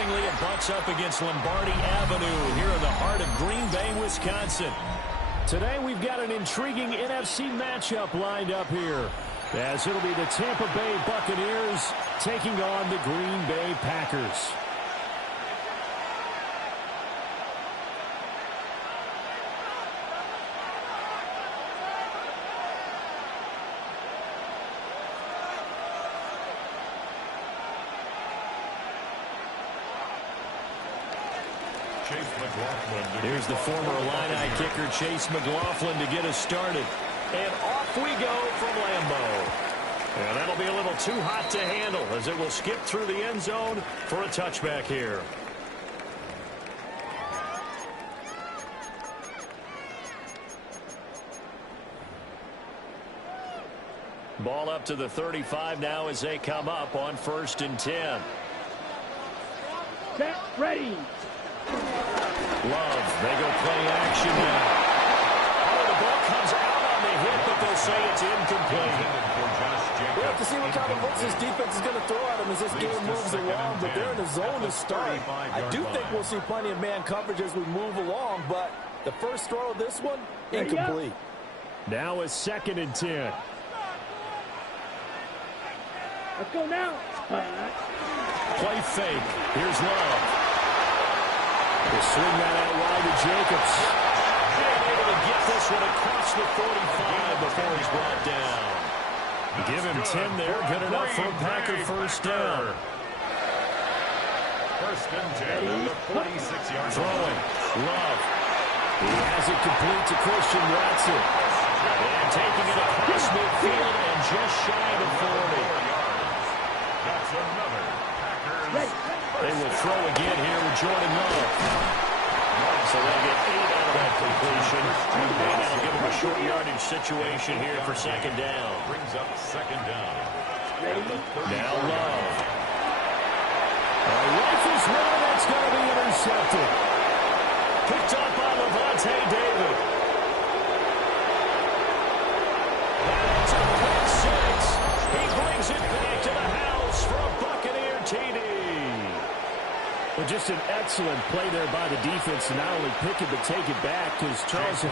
It butts up against Lombardi Avenue here in the heart of Green Bay, Wisconsin. Today we've got an intriguing NFC matchup lined up here, as it'll be the Tampa Bay Buccaneers taking on the Green Bay Packers. Here's the former Illini kicker, Chase McLaughlin, to get us started. And off we go from Lambeau. And that'll be a little too hot to handle as it will skip through the end zone for a touchback here. Ball up to the 35 now as they come up on 1st and 10. Set, ready. Love, they go play action now. Oh, the ball comes out on the hit, but they'll say it's incomplete. We'll have to see what kind of looks this defense is going to throw at him as this game moves along, but they're in the zone to start. I do think we'll see plenty of man coverage as we move along, but the first throw of this one, incomplete. Now is 2nd and 10. Let's go now. Play fake. Here's Love. He'll swing that out wide to Jacobs. And able to get this one across the 45 before he's brought down. Give him 10 there. Good enough for a Packer first down. 1st and 10 at the 46-yard line. Throwing. Love. He has it complete to Christian Watson. And taking it across midfield and just shy of 40. That's another Packers. They will throw again here with Jordan Love. So they'll get 8 out of that completion. And that'll give them a short yardage situation here for 2nd down. Brings up 2nd down. Now Love. Rifles one, that's going to be intercepted. Picked up by Levante David. That's a pick 6. He brings it back to the house for a Buccaneer TD. Well, just an excellent play there by the defense to not only pick it but take it back, because Charles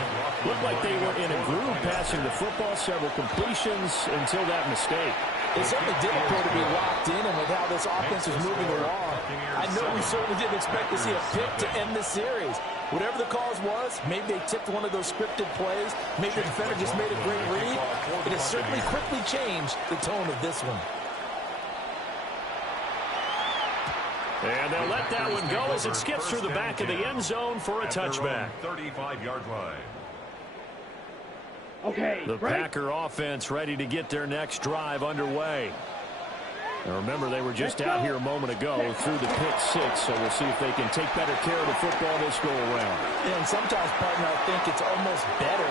looked like they were in a groove passing the football, several completions until that mistake. It certainly did appear to be locked in, and with how this offense is moving along, I know we certainly didn't expect to see a pick to end this series. Whatever the cause was, maybe they tipped one of those scripted plays, maybe the defender just made a great read. It has certainly quickly changed the tone of this one. And they'll let that one go as it skips through the back of the end zone for a touchback. 35-yard line. Okay, the Packer offense ready to get their next drive underway. Now remember, they were just out here a moment ago through the pick 6, so we'll see if they can take better care of the football this go around. Yeah, and sometimes, partner, I think it's almost better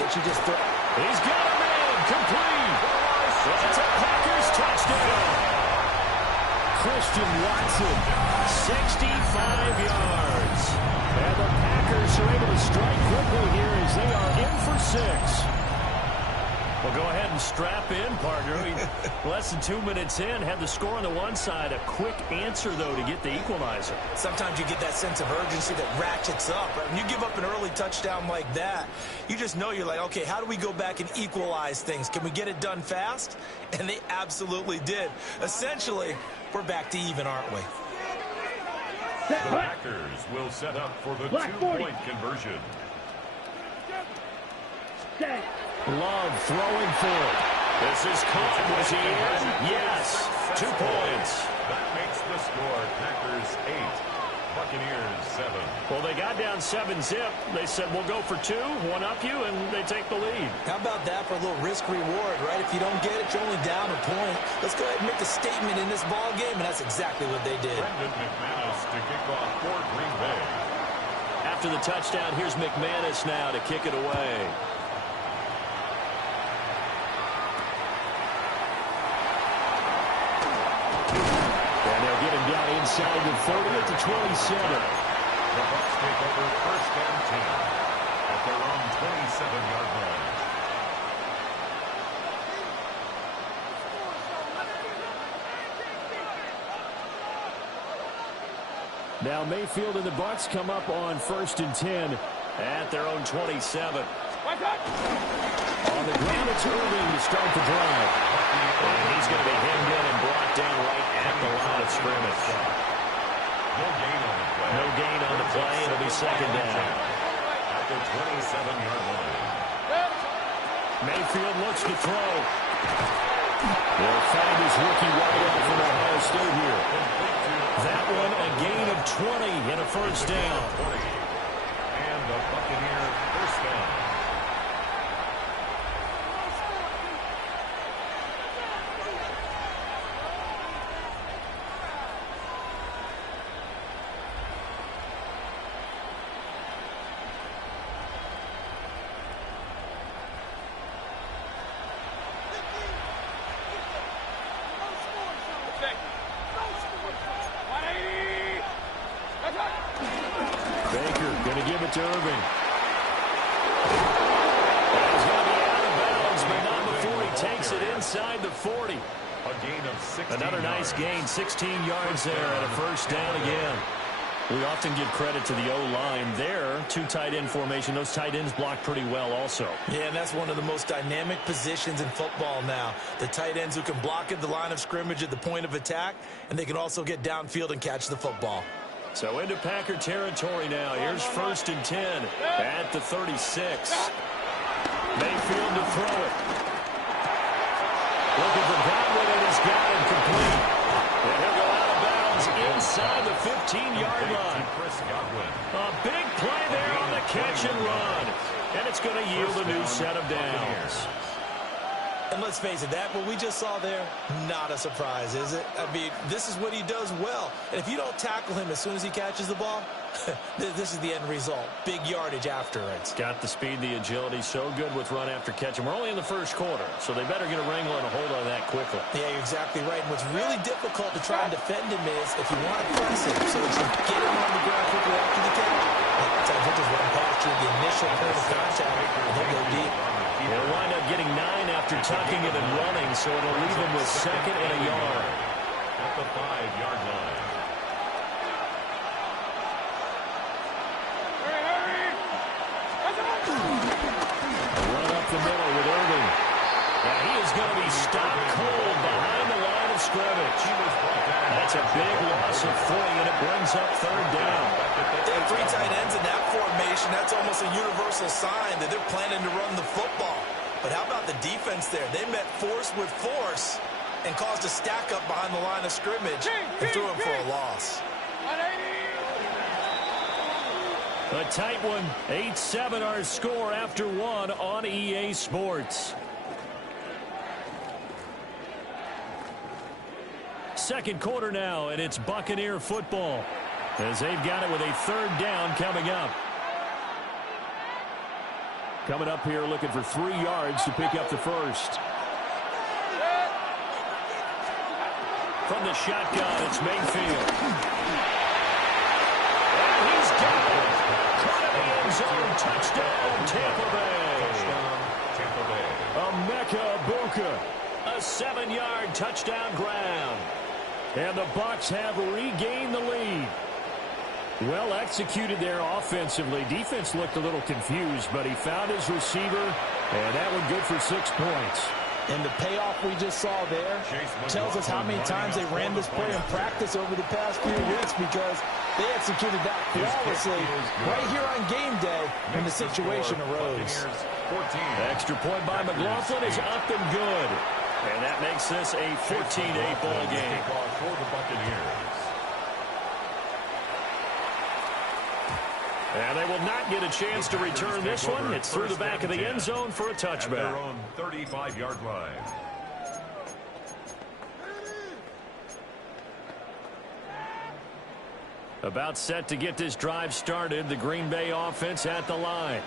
that you just throw. He's got a man complete. That's a Packers touchdown. Christian Watson, 65 yards. And the Packers are able to strike quickly here as they are in for 6. Well, go ahead and strap in, partner. Less than 2 minutes in, had the score on the one side. A quick answer, though, to get the equalizer. Sometimes you get that sense of urgency that ratchets up. Right? When you give up an early touchdown like that, you just know you're like, okay, how do we go back and equalize things? Can we get it done fast? And they absolutely did. Essentially, we're back to even, aren't we? The Packers will set up for the two-point conversion. Love throwing for it. This is caught. Was he in? Yes. 2 points. That makes the score Packers 8, Buccaneers 7. Well, they got down 7-zip. They said, we'll go for 2, one up you, and they take the lead. How about that for a little risk-reward, right? If you don't get it, you're only down a point. Let's go ahead and make a statement in this ball game, and that's exactly what they did. Brendan McManus to kick off for Green Bay. After the touchdown, here's McManus now to kick it away. Down inside the 30 at the 27. The Bucs take over 1st and 10 at their own 27-yard line. Now Mayfield and the Bucs come up on 1st and 10 at their own 27. On the ground, it's Irving to start the drive. And he's going to be hemmed in and brought down right at the line of scrimmage. No gain on the play. It'll be 2nd down. At the 27-yard line. Mayfield looks to throw. They'll find his rookie wideout from Ohio State here. That one a gain of 20 and a 1st down. And the Buccaneer 1st down. To Irving. He's going to be out of bounds, but not before he takes it inside the 40. A gain of 16 Another nice gain, 16 yards there at a 1st down again. We often give credit to the O-line there. 2 tight end formation. Those tight ends block pretty well also. Yeah, and that's one of the most dynamic positions in football now. The tight ends who can block at the line of scrimmage at the point of attack, and they can also get downfield and catch the football. So into Packer territory now. Here's 1st and 10 at the 36. Mayfield to throw it. Looking for Godwin, and he's got it complete. And he'll go out of bounds inside the 15-yard line. A big play there on the catch and run. And it's going to yield a new set of downs. And let's face it, that what we just saw there, not a surprise, is it? I mean, this is what he does well. And if you don't tackle him as soon as he catches the ball, this is the end result. Big yardage after it. Got the speed, the agility, so good with run after catch. And we're only in the 1st quarter, so they better get a wrangle and a hold on that quickly. Yeah, you're exactly right. And what's really difficult to try and defend him is if you want to press him so that you get him on the ground quickly after the catch. A lot of times he'll just run past you at the initial point of contact, and he'll go deep. He'll wind up getting 9 after tucking it and running, so it'll leave him with 2nd and a yard. At the 5-yard line. Run up the middle with Irving. And he is going to be stopped cold behind the line of scrimmage. That's a big loss of 3, and it brings up 3rd down. They have 3 tight ends in that formation. That's almost a universal sign that they're planning to run the football. But how about the defense there? They met force with force and caused a stack up behind the line of scrimmage and threw him for a loss. A tight one. 8-7 our score after 1 on EA Sports. 2nd quarter now, and it's Buccaneer football as they've got it with a 3rd down coming up. Coming up here looking for 3 yards to pick up the 1st. From the shotgun, it's Mayfield. And he's got it. Caught in the end zone. Touchdown, Tampa Bay. Emeka Egbuka. A 7-yard touchdown grab. And the Bucs have regained the lead. Well executed there offensively. Defense looked a little confused, but he found his receiver, and that one good for 6 points. And the payoff we just saw there tells us how many times they ran this play in practice over the past few weeks, because they executed that flawlessly right here on game day when the situation arose. Extra point by McLaughlin is up and good. And that makes this a 14-8 ball game. For the Buccaneers. And they will not get a chance to return this one. It's through the back of the end zone for a touchback. At their own 35-yard line. About set to get this drive started. The Green Bay offense at the line.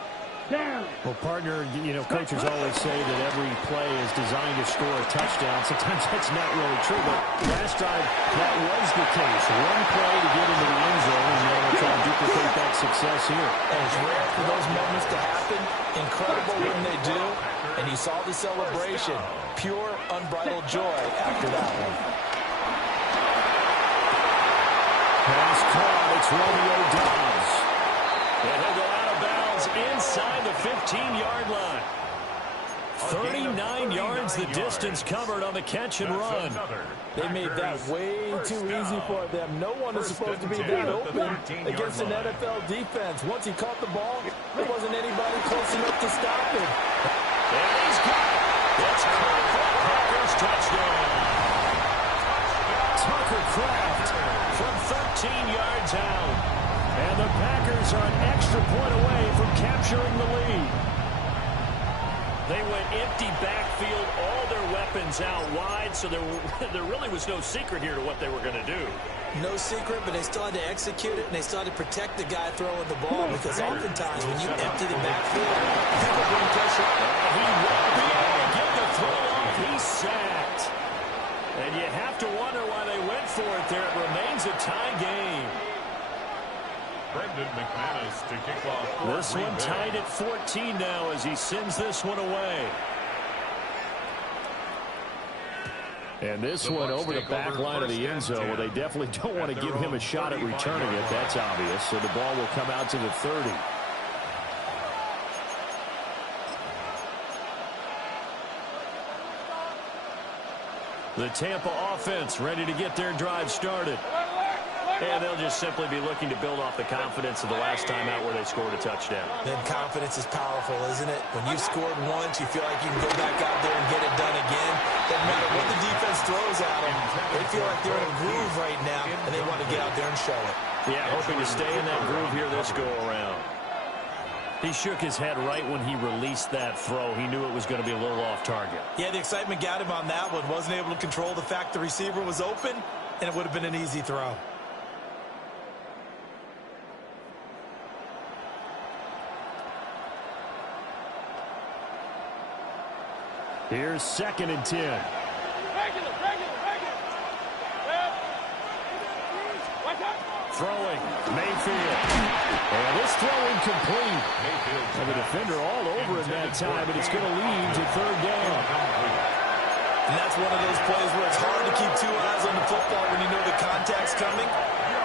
Well, partner, you know, coaches always say that every play is designed to score a touchdown. Sometimes that's not really true, but last drive, that was the case. One play to get into the end zone, and they're going to try to duplicate that success here. And it's rare for those moments to happen. Incredible when they do. And you saw the celebration. Pure, unbridled joy after that one. Pass caught It's Romeo Doubs. And he'll go out of bounds inside the 15-yard line. 39 yards the distance covered on the catch and run. They made that way too easy for them. No one is supposed to be that open against an NFL defense. Once he caught the ball, there wasn't anybody close enough to stop him. And he's got it. It's caught for a Packers touchdown. Tucker Kraft from 13 yards out. And the Packers are an extra point away from capturing the lead. They went empty backfield, all their weapons out wide, so there really was no secret here to what they were going to do. No secret, but they still had to execute it, and they still had to protect the guy throwing the ball, because oftentimes when you empty the backfield, you can bring pressure. He won't be able to get the throw off. He's sacked. And you have to wonder why they went for it there. It remains a tie game. Brendan McManus to kick off. This one tied at 14 now as he sends this one away. And this one over the back line of the end zone. Well, they definitely don't want to give him a shot at returning it. That's obvious. So the ball will come out to the 30. The Tampa offense ready to get their drive started. And they'll just simply be looking to build off the confidence of the last time out where they scored a touchdown. Then confidence is powerful, isn't it? When you've scored once, you feel like you can go back out there and get it done again. Doesn't matter what the defense throws at them. They feel like they're in a groove right now, and they want to get out there and show it. Yeah, hoping to stay in that groove here this go-around. He shook his head right when he released that throw. He knew it was going to be a little off target. Yeah, the excitement got him on that one. Wasn't able to control the fact the receiver was open, and it would have been an easy throw. Here's 2nd and 10. Regular. Throwing, Mayfield. And this throw incomplete. And the defender all over him that time, but it's going to lead to 3rd down. And that's one of those plays where it's hard to keep two eyes on the football when you know the contact's coming,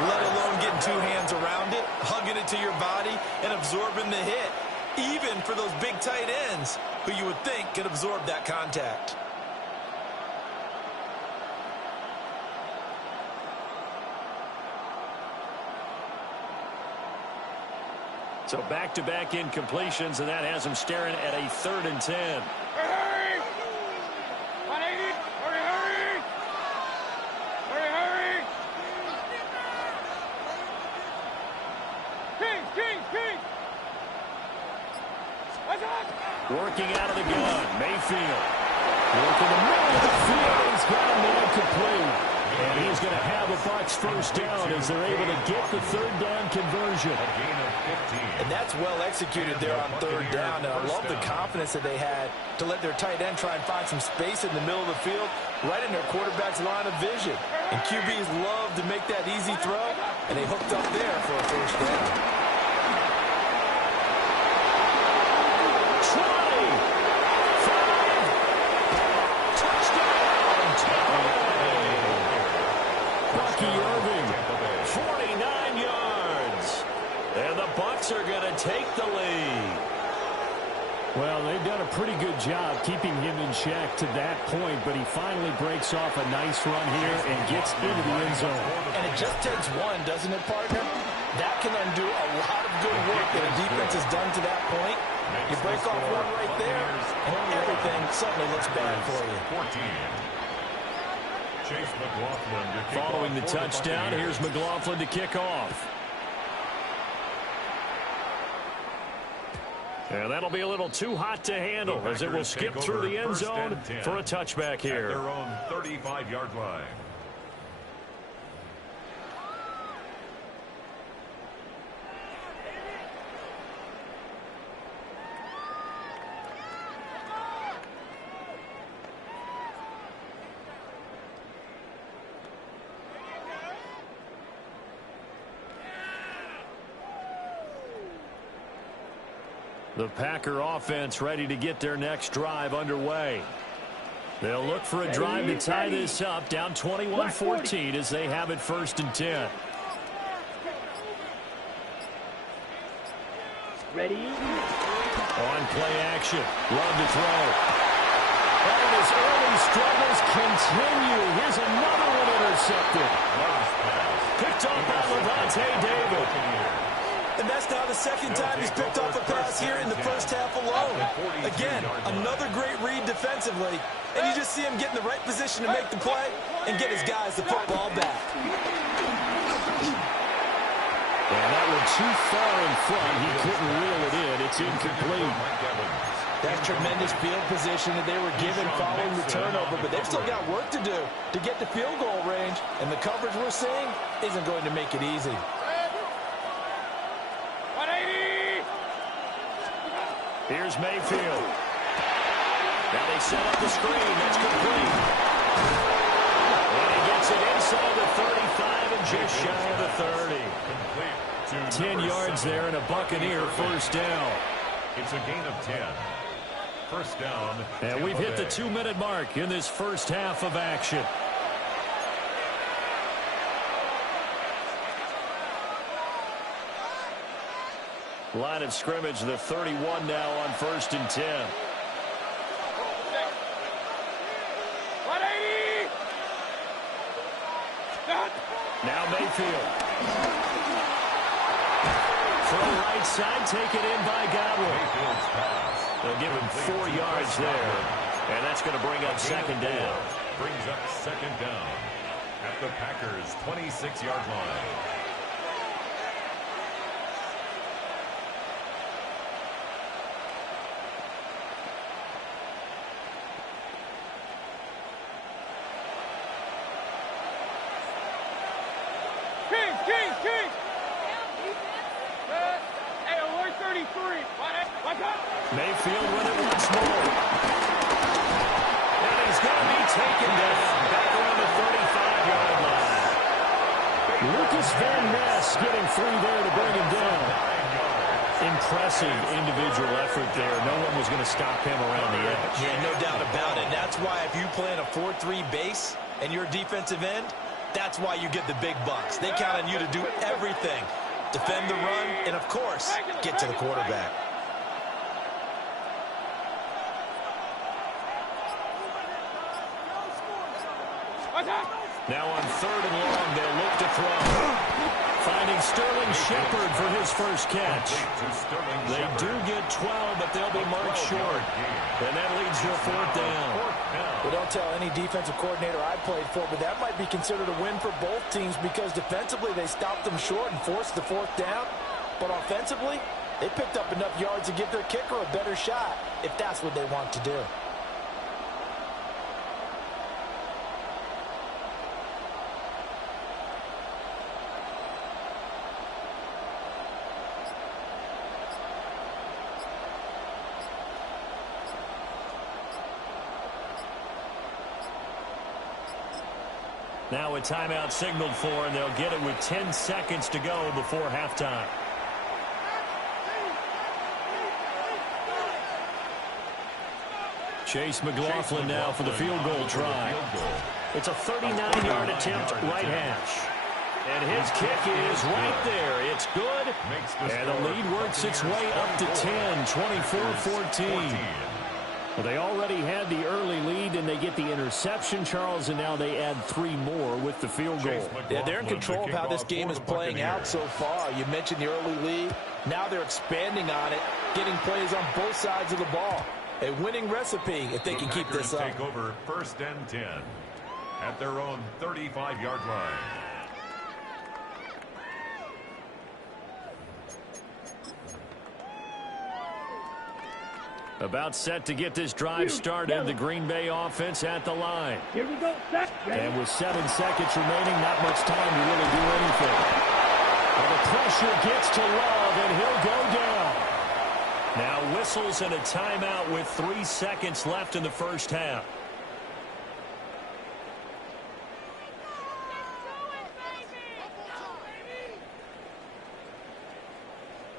let alone getting two hands around it, hugging it to your body, and absorbing the hit. Even for those big tight ends who you would think could absorb that contact. So back-to-back incompletions, and that has him staring at a 3rd and 10. Hurry! 180! Hurry! King! Working out of the gun, Mayfield. Working the middle of the field. He's got him there complete. And he's going to have a Bucs first down as they're able to get the 3rd down conversion. And that's well executed there on 3rd down. And I love the confidence that they had to let their tight end try and find some space in the middle of the field, right in their quarterback's line of vision. And QBs love to make that easy throw, and they hooked up there for a first down. Are going to take the lead. Well, they've done a pretty good job keeping him in check to that point, but he finally breaks off a nice run here and gets into the end zone. And it just takes one, doesn't it, partner? That can undo a lot of good work that a defense has done to that point. You break off one right there, and everything suddenly looks bad for you. Following the touchdown, here's McLaughlin to kick off. And that'll be a little too hot to handle as it will skip through the end zone for a touchback here. At their own 35-yard line. The Packer offense ready to get their next drive underway. They'll look for a drive to tie this up, down 21-14 as they have it 1st and 10. Ready? On play action. Love to throw. And his early struggles continue. Here's another one intercepted. Picked off by Levante David. And that's now the second time he's picked off a pass here in the first half alone. Again, another great read defensively. And you just see him get in the right position to make the play and get his guys the football back. And that one too far in front. He couldn't reel it in. It's incomplete. That's tremendous field position that they were given following the turnover, but they've still got work to do to get to field goal range, and the coverage we're seeing isn't going to make it easy. 180! Here's Mayfield. Now they set up the screen. That's complete. And he gets it inside the 35 and just shy of the 30. 10 yards there and a Buccaneer first down. It's a gain of 10. First down. And we've hit the 2-minute mark in this first half of action. Line of scrimmage, the 31 now on 1st and 10. 180! Now Mayfield. From right side, taken in by Godwin. They'll give him 4 yards there. And that's going to bring up second down. Brings up second down at the Packers' 26-yard line. King! Hey, alert 33. Watch out! Mayfield with it once more. And he's going to be taken down back around the 35-yard line. Lucas Van Ness getting free there to bring him down. Impressive individual effort there. No one was going to stop him around the edge. Yeah, no doubt about it. That's why if you play in a 4-3 base and you're a defensive end, that's why you get the big bucks. They count on you to do everything. Defend the run, and of course, get to the quarterback. Now on 3rd and long, they'll look to throw. Finding Sterling Shepard for his first catch. They do get 12, but they'll be marked short. And that leads to a 4th down. Well, don't tell any defensive coordinator I played for, but that might be considered a win for both teams because defensively they stopped them short and forced the 4th down. But offensively, they picked up enough yards to give their kicker a better shot if that's what they want to do. Now a timeout signaled for, and they'll get it with 10 seconds to go before halftime. Chase McLaughlin now for the field goal try. It's a 39-yard attempt, right hash. And his kick is right there. It's good. And the lead works its way up to 10, 24-14. Well, they already had the early lead, and they get the interception, Charles, and now they add 3 more with the field goal. Yeah, they're in control of how this game is playing out so far. You mentioned the early lead. Now they're expanding on it, getting plays on both sides of the ball. A winning recipe if they can keep this up. Take over 1st and 10 at their own 35-yard line. About set to get this drive started. The Green Bay offense at the line. Here we go. Set. And with 7 seconds remaining, not much time to really do anything. Well, the pressure gets to Love, and he'll go down. Now whistles and a timeout with 3 seconds left in the first half.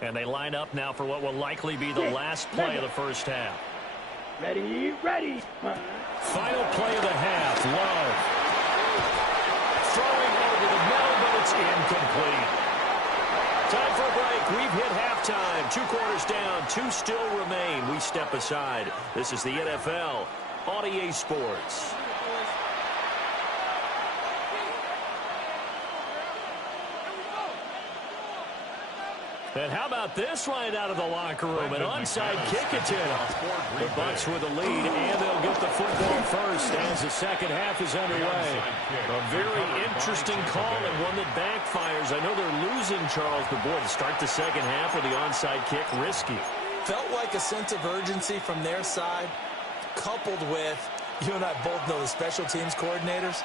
And they line up now for what will likely be the last play of the first half. Ready. Final play of the half. Love. Throwing over the middle, but it's incomplete. Time for a break. think we've hit halftime. 2 quarters down, 2 still remain. We step aside. This is the NFL on EA Sports. And how about this right out of the locker room? An onside kick attempt. The Bucs with the lead, and they'll get the football first as the second half is underway. A very interesting call and one that backfires. I know they're losing, Charles, but boy, to start the second half with the onside kick, risky. Felt like a sense of urgency from their side, coupled with, you and I both know the special teams coordinators.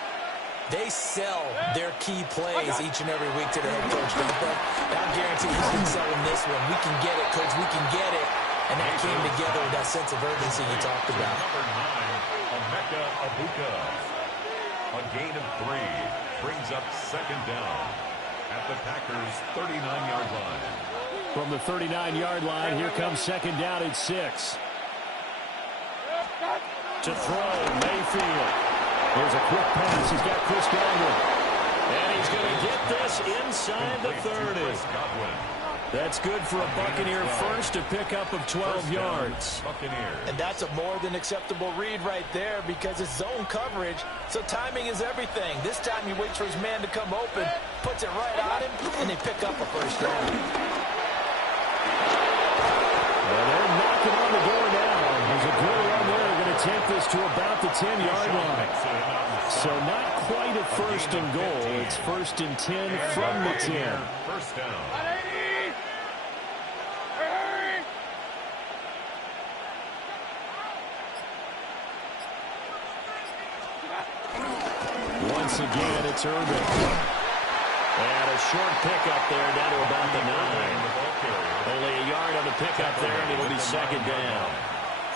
They sell their key plays each and every week to the head coach, don't they? I guarantee he's going to sell in this one. We can get it, coach. We can get it. And that came together with that sense of urgency you talked about. Number 9, Emeka Abuka. A gain of 3 brings up second down at the Packers' 39-yard line. From the 39-yard line, here comes second down at 6. To throw, Mayfield. There's a quick pass. He's got Chris Godwin. And he's going to get this inside the 30. That's good for a Buccaneer first, a pickup of 12 yards. And that's a more than acceptable read right there because it's zone coverage, so timing is everything. This time he waits for his man to come open, puts it right on him, and they pick up a first down. Well, they're knocking on the door now. There's a good run there. They're going to take this to about the 10-yard line. So not quite a first and goal. It's first and 10 from the 10. First down. Once again, it's Urban. And a short pickup there down to about the 9. Only a yard on the pickup there, and it'll be second down.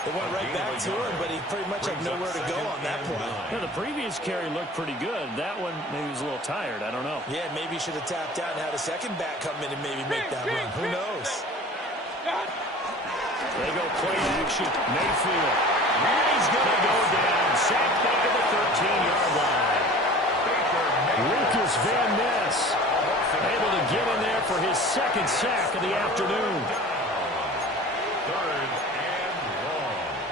It went right back to him, but he pretty much had nowhere to go on that play. Yeah, the previous carry looked pretty good. That one, maybe he was a little tired. I don't know. Yeah, maybe he should have tapped out and had a second back come in and maybe make that run. Who knows? They go play action. Mayfield. And he's going to go down. Sacked back at the 13-yard line. Lucas Van Ness able to get in there for his second sack of the afternoon. Third and long.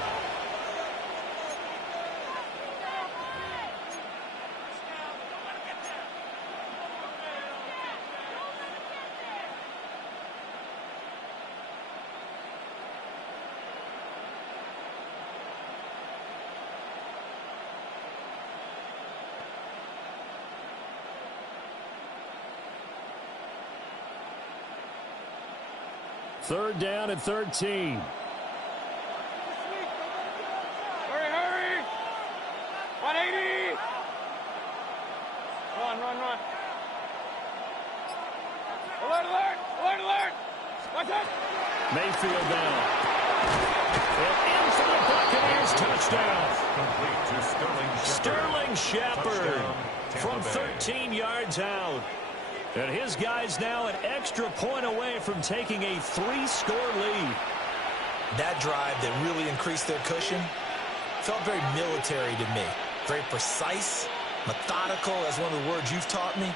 Third down and 13. Hurry! 180! Run! Alert! Watch out! Mayfield down. And in for the Buccaneers, touchdown. Complete to Sterling Shepard from 13 yards out. And his guy's now an extra point away from taking a 3-score lead. That drive that really increased their cushion felt very military to me. Very precise, methodical, that's one of the words you've taught me.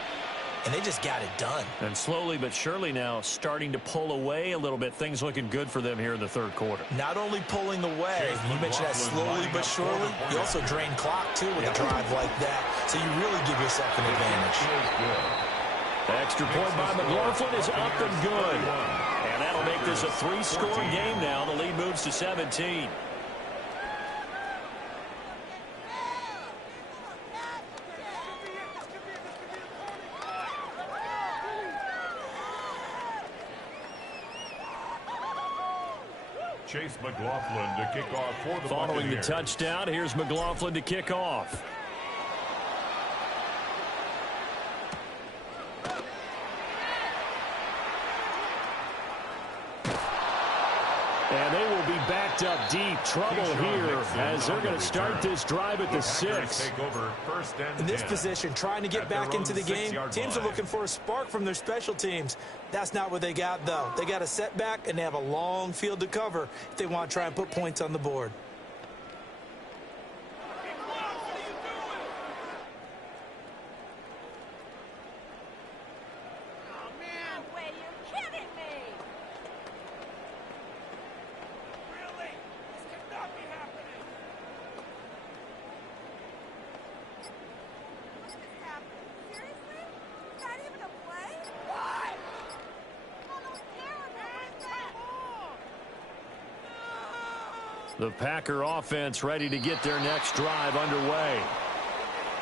And they just got it done. And slowly but surely now starting to pull away a little bit. Things looking good for them here in the third quarter. Not only pulling away, you mentioned that slowly but surely, you also drain clock too with a drive like that. So you really give yourself an advantage. Extra point by McLaughlin is up and good. And that'll make this a 3-score game now. The lead moves to 17. Chase McLaughlin to kick off for the Following the Buccaneers. touchdown, here's McLaughlin to kick off. And they will be backed up deep. Trouble here as they're going to start this drive at the 6. In this position, trying to get back into the game, teams are looking for a spark from their special teams. That's not what they got, though. They got a setback, and they have a long field to cover if they want to try and put points on the board. The Packer offense ready to get their next drive underway.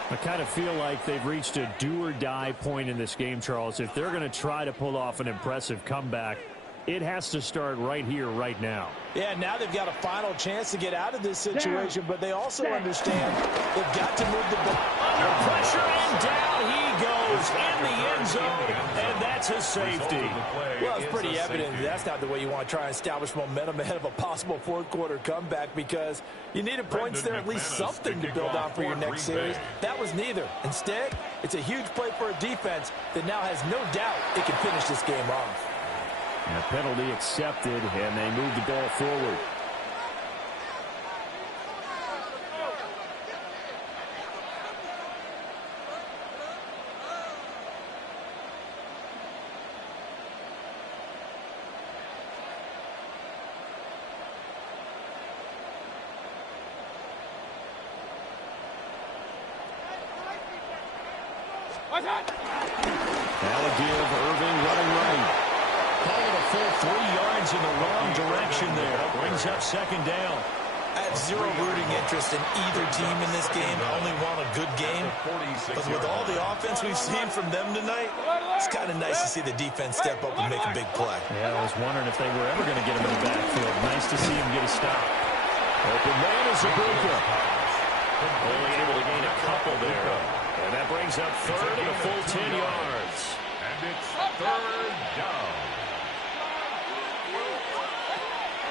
I kind of feel like they've reached a do-or-die point in this game, Charles. If they're going to try to pull off an impressive comeback, it has to start right here, right now. Yeah, now they've got a final chance to get out of this situation, but they also understand they've got to move the ball. Under pressure, and down he goes in the end zone, and that's a safety. Well, it's pretty evident that's not the way you want to try and establish momentum ahead of a possible fourth-quarter comeback, because you needed points there, at least something to build on for your next series. That was neither. Instead, it's a huge play for a defense that now has no doubt it can finish this game off. And a penalty accepted, and they move the ball forward. That'll give Irving running right. Calling a full 3 yards in the wrong direction there. Brings up second down. I have zero rooting interest in either team in this game. I only want a good game. But with all the offense we've seen from them tonight, it's kind of nice to see the defense step up and make a big play. Yeah, I was wondering if they were ever going to get him in the backfield. Nice to see him get a stop. Open man is Abuka. Only able to gain a couple there. And that brings up third and a full 10 yards. And it's third down.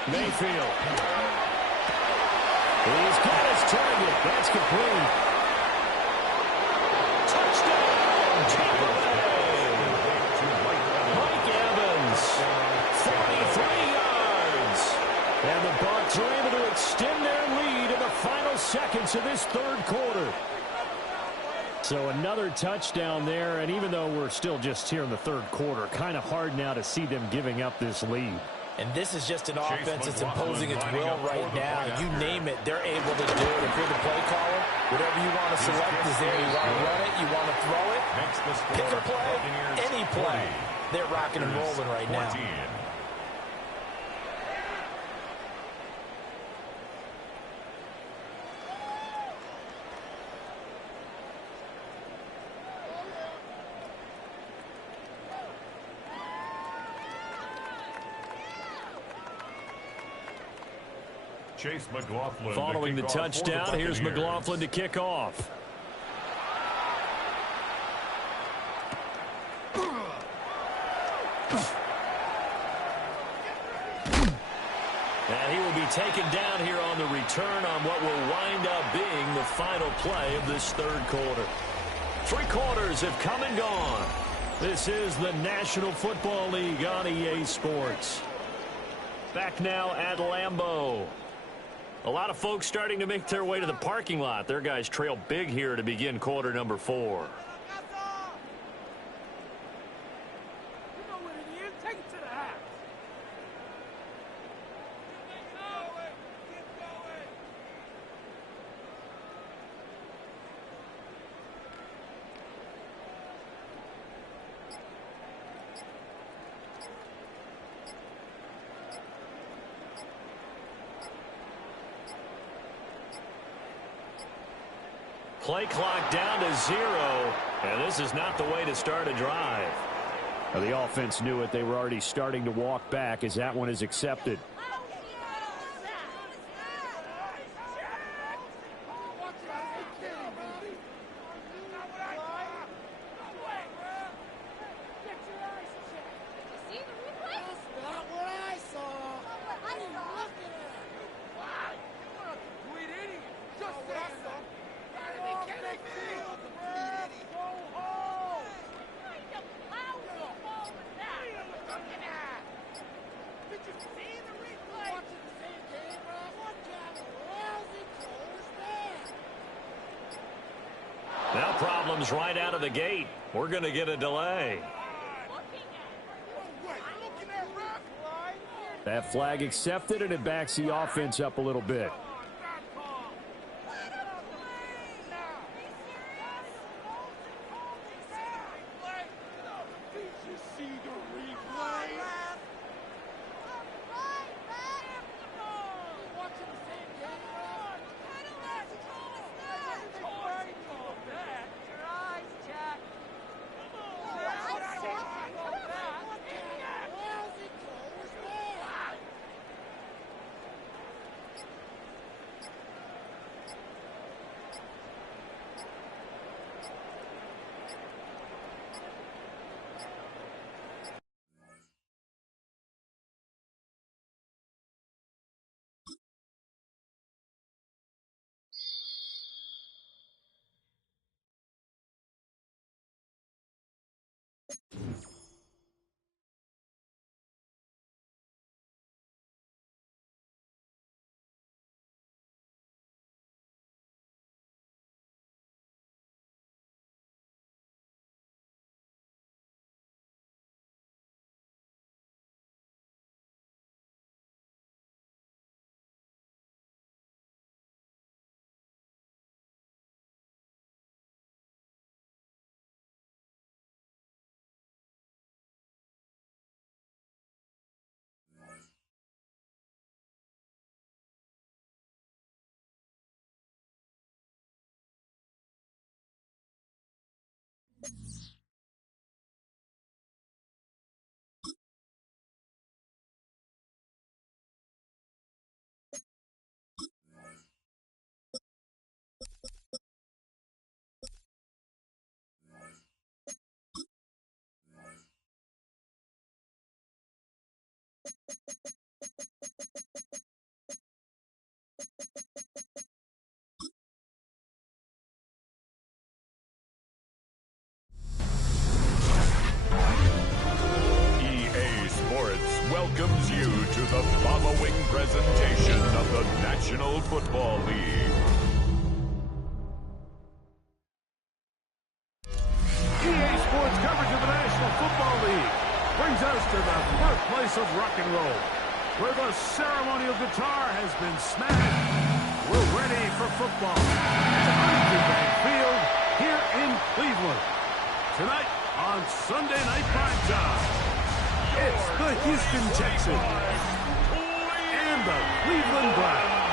Mayfield. He's got his target. That's complete. Touchdown, Tampa Bay. Mike Evans, 43 yards. And the Bucs are able to extend their lead in the final seconds of this third quarter. So another touchdown there, and even though we're still just here in the third quarter, kind of hard now to see them giving up this lead. And this is just an offense that's imposing its will right now. You name it, they're able to do it. If you're the play caller, whatever you want to select is there. You want to run it, you want to throw it, pick a play, any play. They're rocking and rolling right now. Chase McLaughlin. Following the touchdown, here's McLaughlin to kick off. And he will be taken down here on the return on what will wind up being the final play of this third quarter. 3 quarters have come and gone. This is the National Football League on EA Sports. Back now at Lambeau. A lot of folks starting to make their way to the parking lot. Their guys trail big here to begin quarter number 4. Play clock down to 0, and this is not the way to start a drive. Well, the offense knew it. They were already starting to walk back as that one is accepted. Now problems right out of the gate. We're going to get a delay. That flag accepted, and it backs the offense up a little bit. Welcomes you to the following presentation of the National Football League. EA Sports coverage of the National Football League brings us to the birthplace of rock and roll, where the ceremonial guitar has been smashed. We're ready for football at Huntington Bank Field here in Cleveland. Tonight on Sunday Night Primetime. It's the Houston Texans and the Cleveland Browns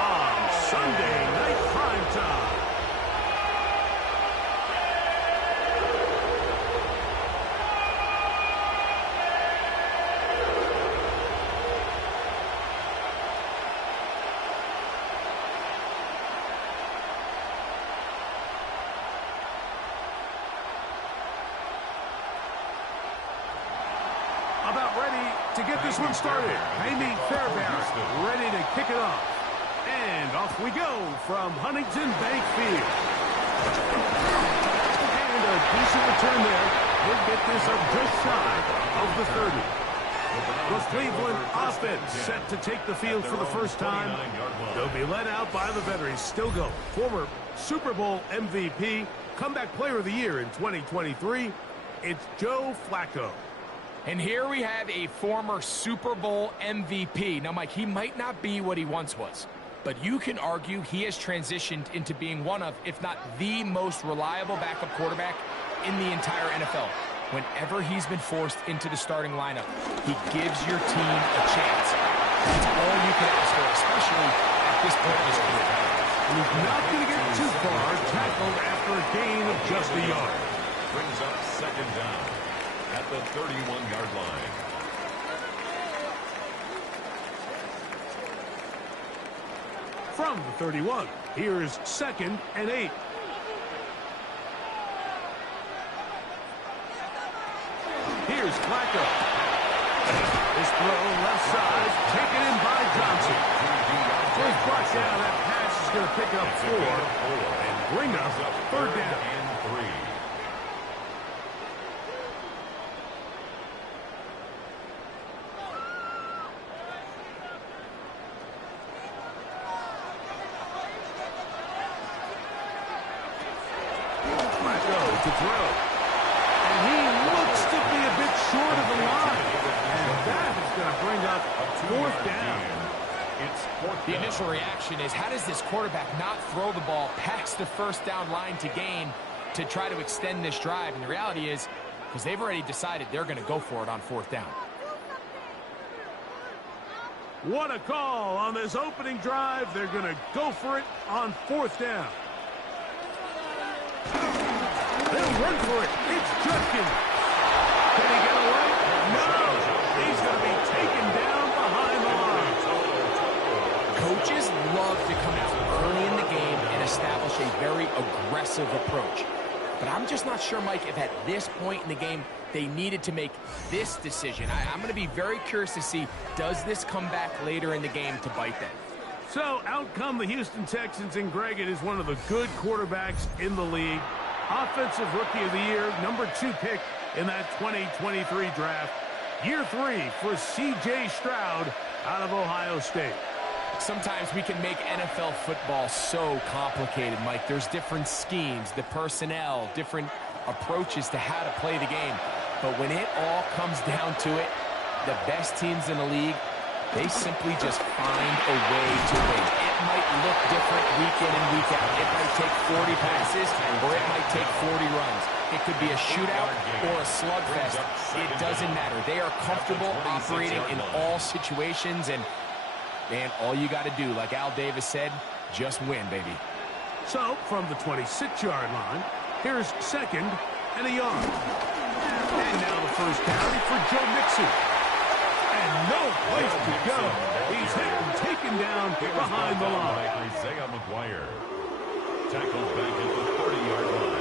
on Sunday Night Primetime. About ready to get this one started. Amy Fairbairn ready to kick it off. And off we go from Huntington Bank Field. And a decent return there. He'll get this up just shy of the 30. The Cleveland offense set to take the field for the first time. They'll be led out by the veteran. Still go. Former Super Bowl MVP, comeback player of the year in 2023. It's Joe Flacco. And here we have a former Super Bowl MVP. Now, Mike, he might not be what he once was, but you can argue he has transitioned into being one of, if not the most reliable backup quarterback in the entire NFL. Whenever he's been forced into the starting lineup, he gives your team a chance. That's all you can ask for, especially at this point in his career. He's not going to get too far, tackled after a gain of just a yard. Brings up second down at the 31-yard line. From the 31, here's 2nd and 8. Here's Flacco. This throw left side, taken in by Johnson. First brought down, that pass is going to pick up 4 and bring up 3rd down. And 3. To throw. And he looks to be a bit short of the line. And that is going to bring up a 4th down. It's 4th The down. initial reaction is, how does this quarterback not throw the ball past the first down line to gain to try to extend this drive? And the reality is, because they've already decided they're going to go for it on 4th down. What a call on this opening drive. They're going to go for it on 4th down. They'll run for it. It's Judkins. Can he get away? No. He's going to be taken down behind the line. Coaches love to come out early in the game and establish a very aggressive approach. But I'm just not sure, Mike, if at this point in the game they needed to make this decision. I'm going to be very curious to see, does this come back later in the game to bite them? So out come the Houston Texans, and Greg, it is one of the good quarterbacks in the league. Offensive Rookie of the Year, number 2 pick in that 2023 draft. Year 3 for C.J. Stroud out of Ohio State. Sometimes we can make NFL football so complicated, Mike. There's different schemes, the personnel, different approaches to how to play the game. But when it all comes down to it, the best teams in the league, they simply just find a way to win. It might look different week in and week out. It might take 40 passes or it might take 40 runs. It could be a shootout or a slugfest. It doesn't matter. They are comfortable operating in all situations, and man, all you got to do, like Al Davis said, just win, baby. So, from the 26-yard line, here's 2nd and a yard. And now the first down for Joe Mixon. And no place to go. He's hit and taken down behind the line. Isaiah McGuire tackled back at the 30-yard line.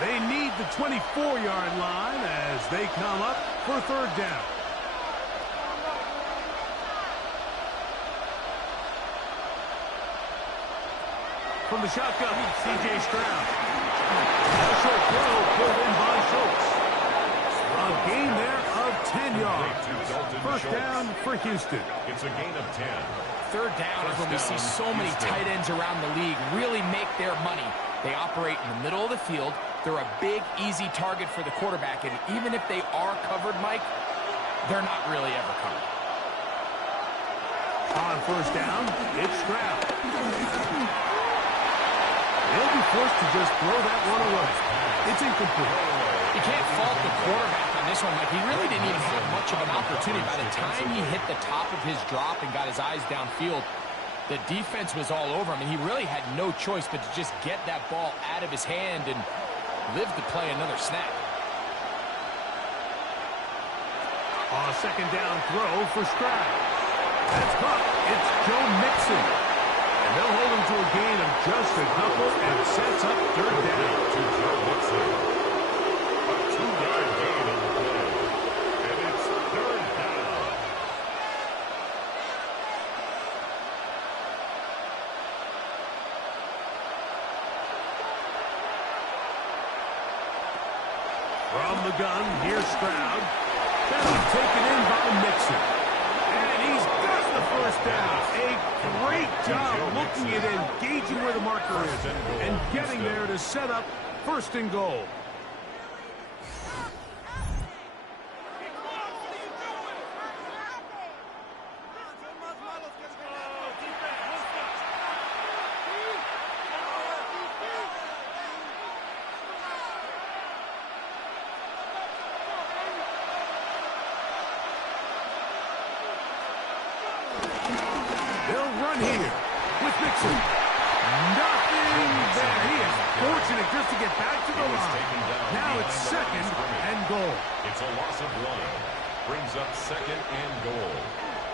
They need the 24-yard line as they come up for 3rd down. From the shotgun, C.J. Stroud. A short throw pulled in by Schultz. A gain there of 10 yards. First down for Houston. It's a gain of 10. 3rd down is when we see so many tight ends around the league really make their money. They operate in the middle of the field. They're a big, easy target for the quarterback. And even if they are covered, Mike, they're not really ever covered. On first down, it's Stroud. They'll be forced to just throw that one away. It's incomplete. You can't fault the quarterback on this one, Mike. He really didn't even have much of an opportunity. By the time he hit the top of his drop and got his eyes downfield, the defense was all over him, and he really had no choice but to just get that ball out of his hand and live to play another snap. On a 2nd down throw for Stroud. That's caught. It's Joe Mixon. And they'll hold him to a gain of just a couple and sets up 3rd down. To Joe Mixon. A 2-yard gain on the play. And it's 3rd down. From the gun, here's Stroud. That'll be taken in by Mixon. And he's got the first down. A great job looking at engaging where the marker is and getting there to set up 1st and goal. They'll run here with Mixon. Nothing there. He is fortunate just to get back to the line. Now it's 2nd and goal. It's a loss of 1. Brings up 2nd and goal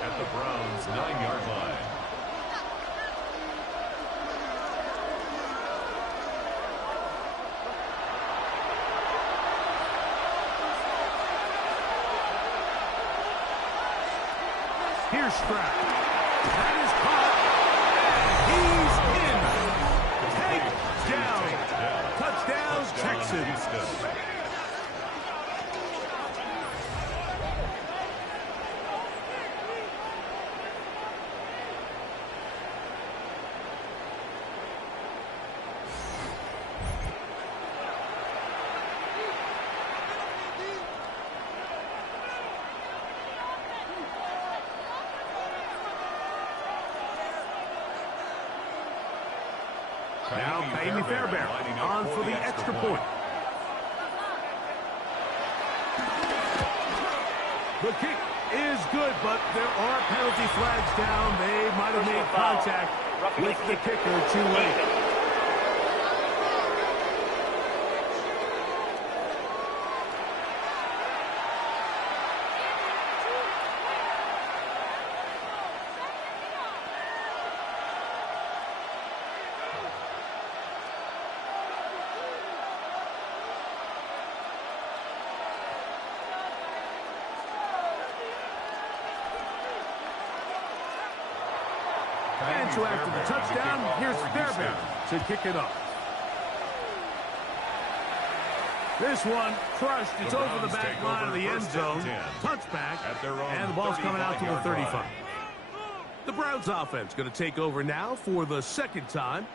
at the Browns' 9-yard line. Here's Stroud. That is caught. He's in. Takedown. Touchdown, Texans. Now Kaimi Fairbairn on for the extra point. The kick is good, but there are penalty flags down. They might have made contact with the kicker too late. And so after the touchdown, here's Fairbairn to kick it off. This one crushed. It's over the back line of the end zone. Touchback, and the ball's coming out to the 35. The Browns offense going to take over now for the second time.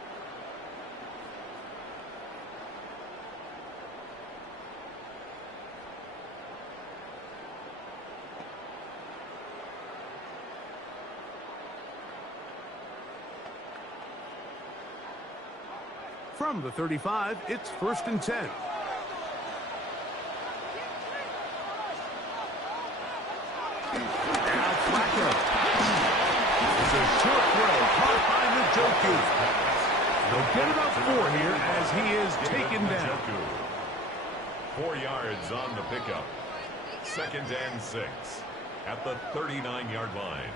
From the 35, it's 1st and 10. Now Flacco. It's a short throw caught by Njoku. They'll get about 4 here as he is taken down. 4 yards on the pickup. 2nd and 6 at the 39-yard line.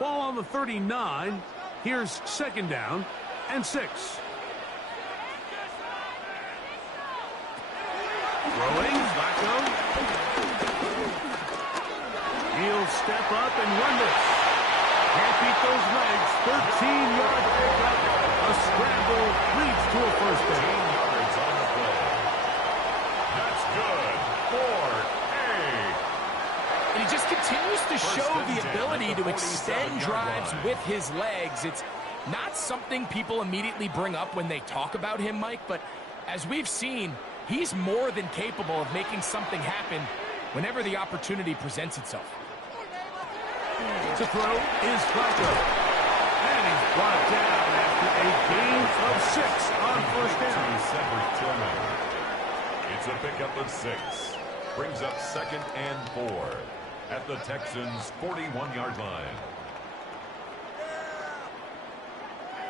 Ball on the 39. Here's 2nd down and 6. Throwing, Flacco. He'll step up and run this. Can't beat those legs. 13-yard pickup. A scramble leads to a 1st down. 15 yards on the play. That's good for And he just continues to show the ability to extend drives with his legs. It's not something people immediately bring up when they talk about him, Mike, but as we've seen, he's more than capable of making something happen whenever the opportunity presents itself. To throw is Flacco. And he's brought down after a gain of 6 on 1st down. Cedric Tillman. It's a pickup of 6. Brings up 2nd and 4 at the Texans' 41-yard line.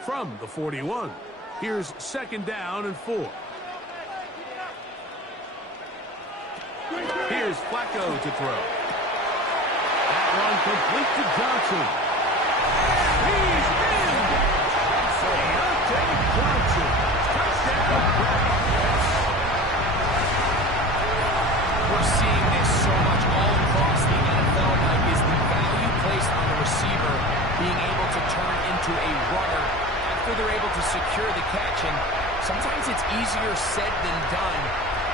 From the 41, here's 2nd down and 4. Here's Flacco to throw. That one complete to Johnson. He's in! Deontay Johnson. Touchdown. We're seeing this so much all across the NFL, Mike, is the value placed on the receiver being able to turn into a runner after they're able to secure the catch. And sometimes it's easier said than done.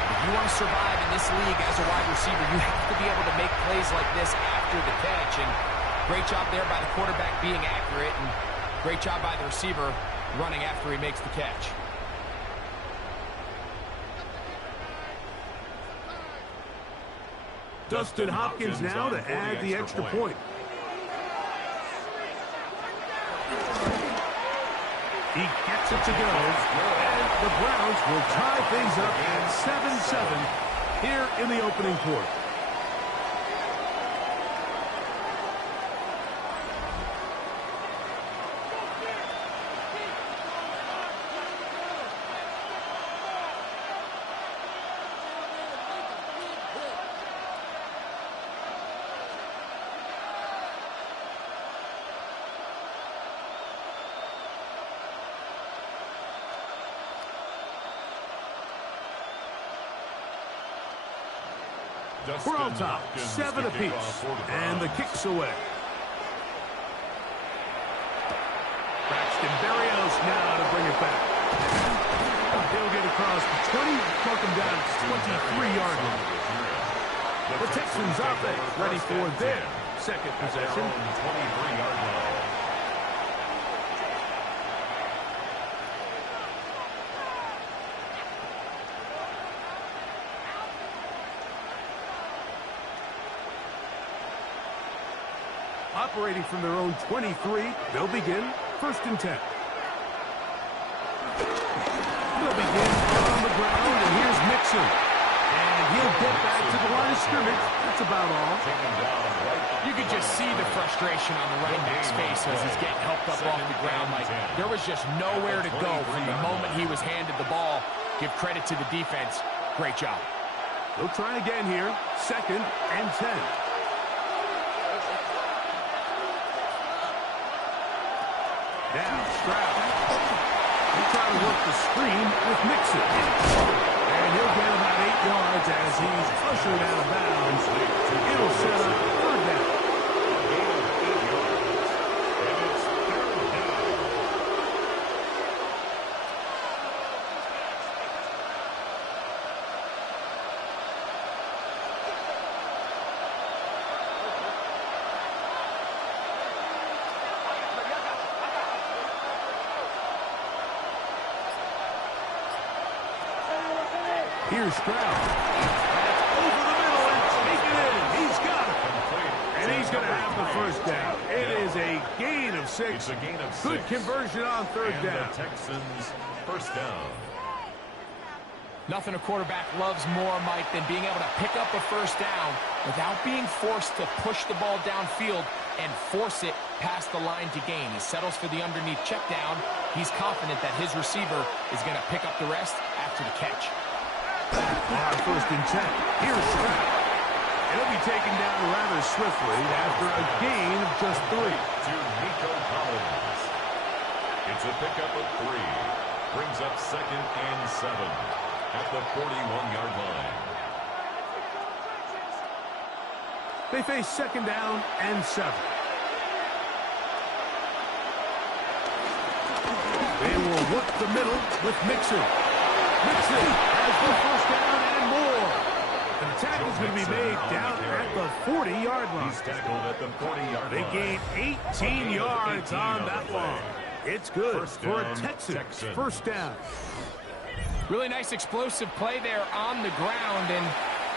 If you want to survive in this league as a wide receiver, you have to be able to make plays like this after the catch. And great job there by the quarterback being accurate, and great job by the receiver running after he makes the catch. Dustin Hopkins now to add the extra point. He gets it to go. And the Browns will tie things up at 7-7 here in the opening quarter. We're on top, 7 apiece, and the kick's away. Braxton Berrios now to bring it back. He'll get across the 20, mark him down at the 23-yard line. The Texans offense ready for their second possession. 23-yard line. Operating from their own 23, they'll begin 1st and 10. They'll begin on the ground, and here's Mixon. And he'll get back to the line of scrimmage. That's about all. You could just see the frustration on the running back's face as he's getting helped up off the ground. Like, there was just nowhere to go from the moment he was handed the ball. Give credit to the defense. Great job. They'll try again here. 2nd and 10. Now, Stroud. He'll try to work the screen with Mixon. And he'll get about 8 yards as he's ushered out of bounds. It'll set up 3rd down. And it's Here's Stroud. That's over the middle and taken in. He's got it. And he's going to have the first down. It is a gain of 6. It's a gain of 6. Good conversion on third and down. The Texans first down. Nothing a quarterback loves more, Mike, than being able to pick up a first down without being forced to push the ball downfield and force it past the line to gain. He settles for the underneath check down. He's confident that his receiver is going to pick up the rest after the catch. On first and 10. Here's Stroud. He'll be taken down rather swiftly after a gain of just 3. To Nico Collins. It's a pickup of 3. Brings up 2nd and 7 at the 41-yard line. They face 2nd down and 7. They will work the middle with Mixon. Mixon has the first down and more. And the tackle is going to be made down at the 40-yard line. He's tackled at the 40-yard line. They gain 18 yards on that one. It's good for a Texans first down. Really nice explosive play there on the ground. And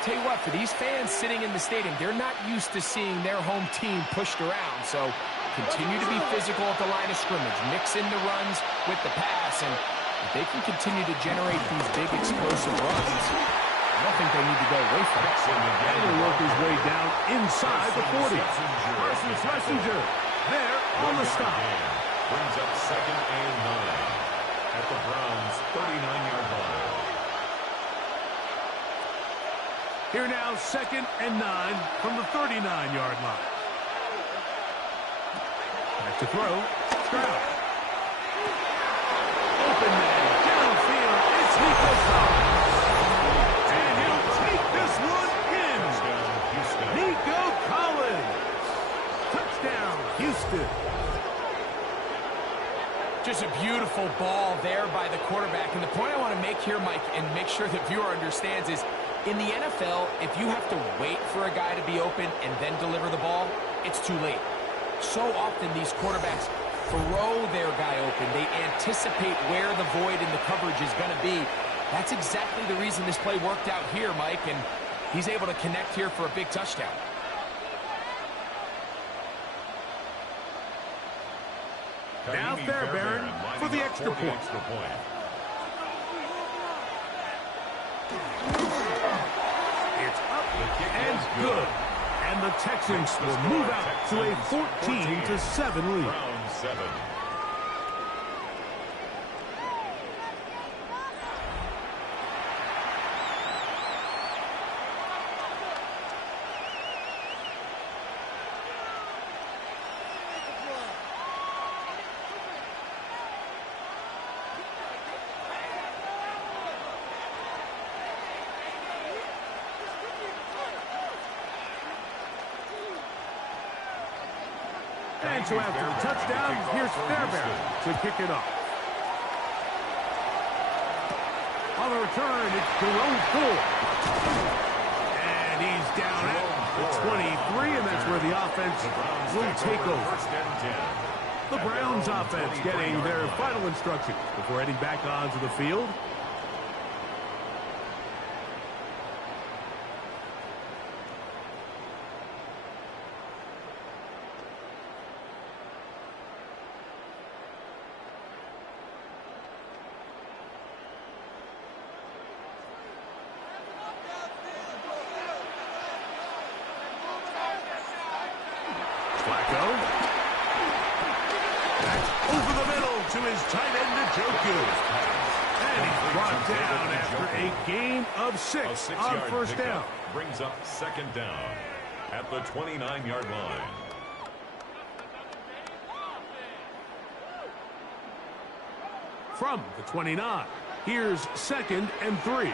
tell you what, for these fans sitting in the stadium, they're not used to seeing their home team pushed around. So continue to be physical at the line of scrimmage. Mix in the runs with the pass. And if they can continue to generate these big explosive runs, I don't think they need to go away from it. And he'll work his way down inside the 40. Parsons Messenger there on the stop. Brings up 2nd and 9 at the Browns' 39-yard line. Here now, 2nd and 9 from the 39-yard line. Back to throw. Stroud. Open man. Downfield. It's Nico Collins. And he'll take this one in. Nico Collins. Touchdown, Houston. Just a beautiful ball there by the quarterback. And the point I want to make here, Mike, and make sure the viewer understands is, in the NFL, if you have to wait for a guy to be open and then deliver the ball, it's too late. So often these quarterbacks throw their guy open. They anticipate where the void in the coverage is going to be. That's exactly the reason this play worked out here, Mike, and he's able to connect here for a big touchdown. Now Fairbairn for the extra point. It's up and good. And the Texans will move out to a 14-7 lead. Round 7. And so after the touchdown, here's Fairbairn to kick it off. On the return, it's Jerome Ford. And he's down at the 23, and that's where the offense will take over. The Browns offense getting their final instructions before heading back onto the field. Six on first down. Brings up 2nd down at the 29-yard line. From the 29, here's 2nd and 3.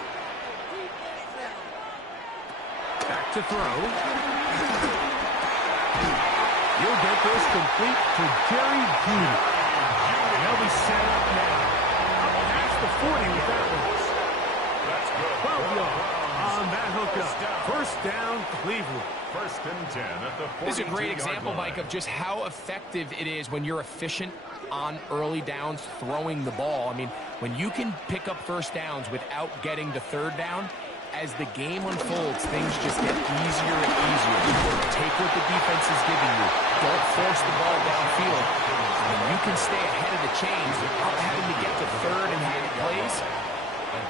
Back to throw. You'll get this complete to Jerry Jeudy. They'll be set up now. Up past the 40 with that one. 12 yards on that hookup. First down, Cleveland. 1st and 10 at the 42-yard line. This is a great example, Mike, of just how effective it is when you're efficient on early downs throwing the ball. I mean, when you can pick up first downs without getting the third down, as the game unfolds, things just get easier and easier. Take what the defense is giving you. Don't force the ball downfield. And you can stay ahead of the chains without having to get to third and hand plays.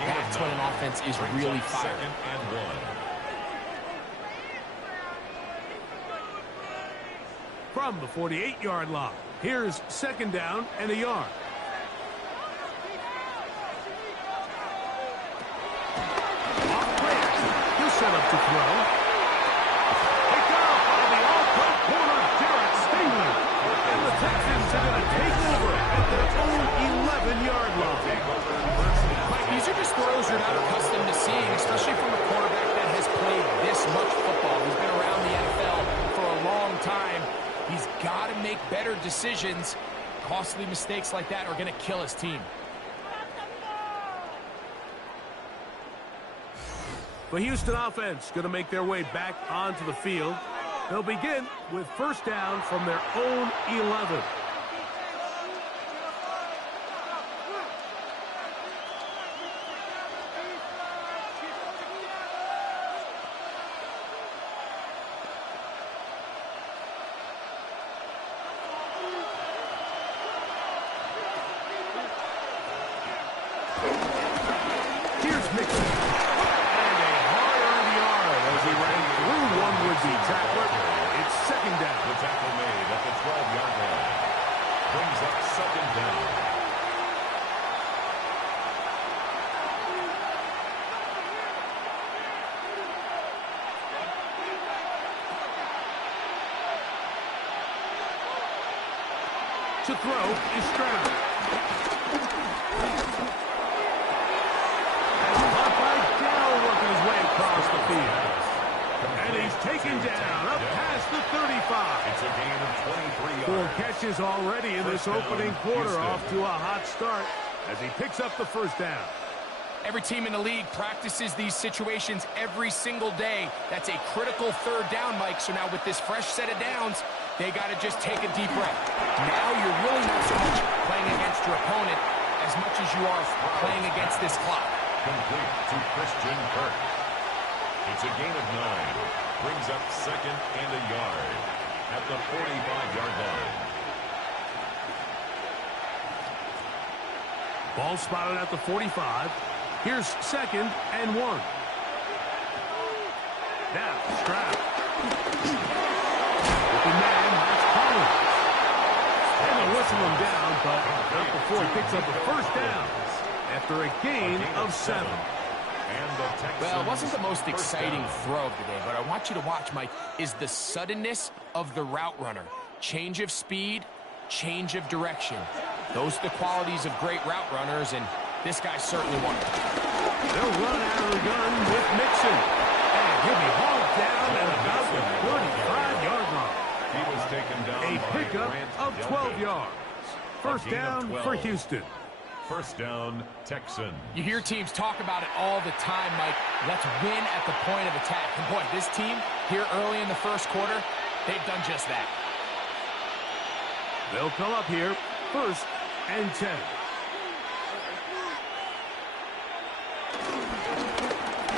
That's when an offense is really firing. From the 48-yard line, here's second down and a yard. Set up to throw. Picked up by the all-pro corner, Jarrett Stingley. And the Texans are going to take over at their own 11-yard line. Mike, these are just throws you're not accustomed to seeing, especially from a quarterback that has played this much football. He's been around the NFL for a long time. He's got to make better decisions. Costly mistakes like that are going to kill his team. The Houston offense going to make their way back onto the field. They'll begin with first down from their own 11. Here's Mixon. Tackler. It's second down. The tackle made at the 12-yard line. Brings up second down. To throw is Stroud. And Popeye Dell working his way across the field. And he's taken down up past the 35. It's a gain of 23 yards. 4 catches already in this opening quarter, off to a hot start as he picks up the first down. Every team in the league practices these situations every single day. That's a critical third down, Mike. So now with this fresh set of downs, they got to just take a deep breath. Now you're really not so much playing against your opponent as much as you are playing against this clock. Complete to Christian Kirk. It's a gain of 9. Brings up second and a yard at the 45-yard line. Ball spotted at the 45. Here's second and 1. Now, Stroud. Open man, that's Collins. And they'll whistle him down, but not before he picks up a first down after a gain of 7. Well, it wasn't the most exciting throw of the day, but I want you to watch, Mike, is the suddenness of the route runner. Change of speed, change of direction. Those are the qualities of great route runners, and this guy's certainly one of them. They'll run out of the gun with Mixon. And he'll be hauled down at about the 35-yard line. He was taken down a by pickup Grant of 12 Delpit. yards. First down for Houston. First down, Texans. You hear teams talk about it all the time, Mike. Let's win at the point of attack. And boy, this team here early in the first quarter, they've done just that. They'll come up here, first and 10.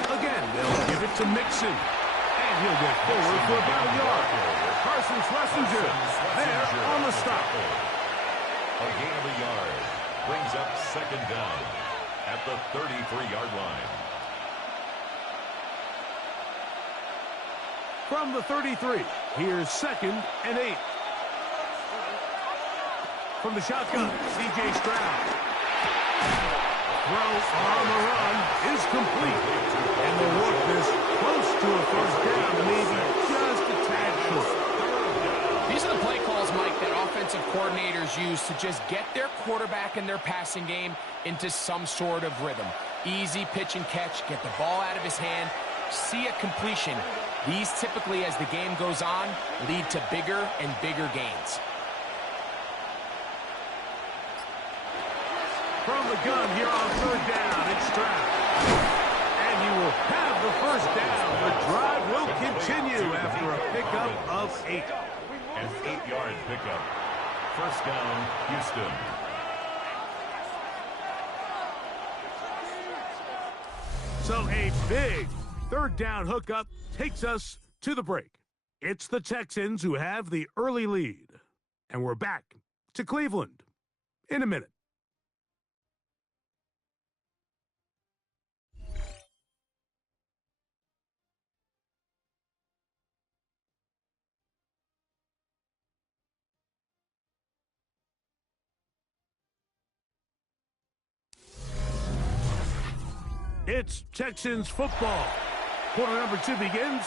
Again, they'll give it to Mixon. And he'll get forward for about a yard. Carson Schlesinger there on the stop. A gain of a yard. Brings up second down at the 33-yard line. From the 33, here's second and 8. From the shotgun, C.J. Stroud. Throw on the run is complete. And they'll work this close to a first down, maybe just a tad short. These are the play calls, Mike, that offensive coordinators use to just get their quarterback and their passing game into some sort of rhythm. Easy pitch and catch, get the ball out of his hand, see a completion. These typically, as the game goes on, lead to bigger and bigger gains. From the gun here on third down, it's Stroud. And he will have the first down. The drive will continue after a pickup of 8. An 8-yard pickup first down, Houston. So a big third down hookup takes us to the break. It's the Texans who have the early lead. And we're back to Cleveland in a minute. It's Texans football. Quarter number 2 begins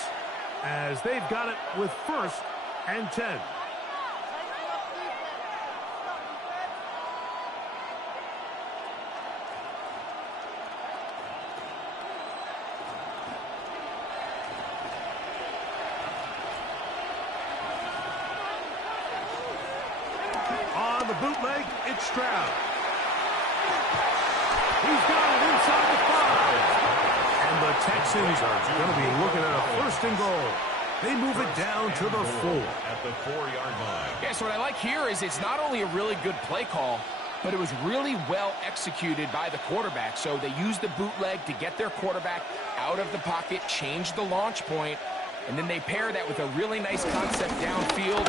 as they've got it with 1st and 10. On the bootleg, it's Stroud. He's got it inside the 5. And the Texans are going to be looking at a 1st and goal. They move it down to the 4. At the 4-yard line. Yeah, so what I like here is it's not only a really good play call, but it was really well executed by the quarterback. So they used the bootleg to get their quarterback out of the pocket, change the launch point, and then they pair that with a really nice concept downfield.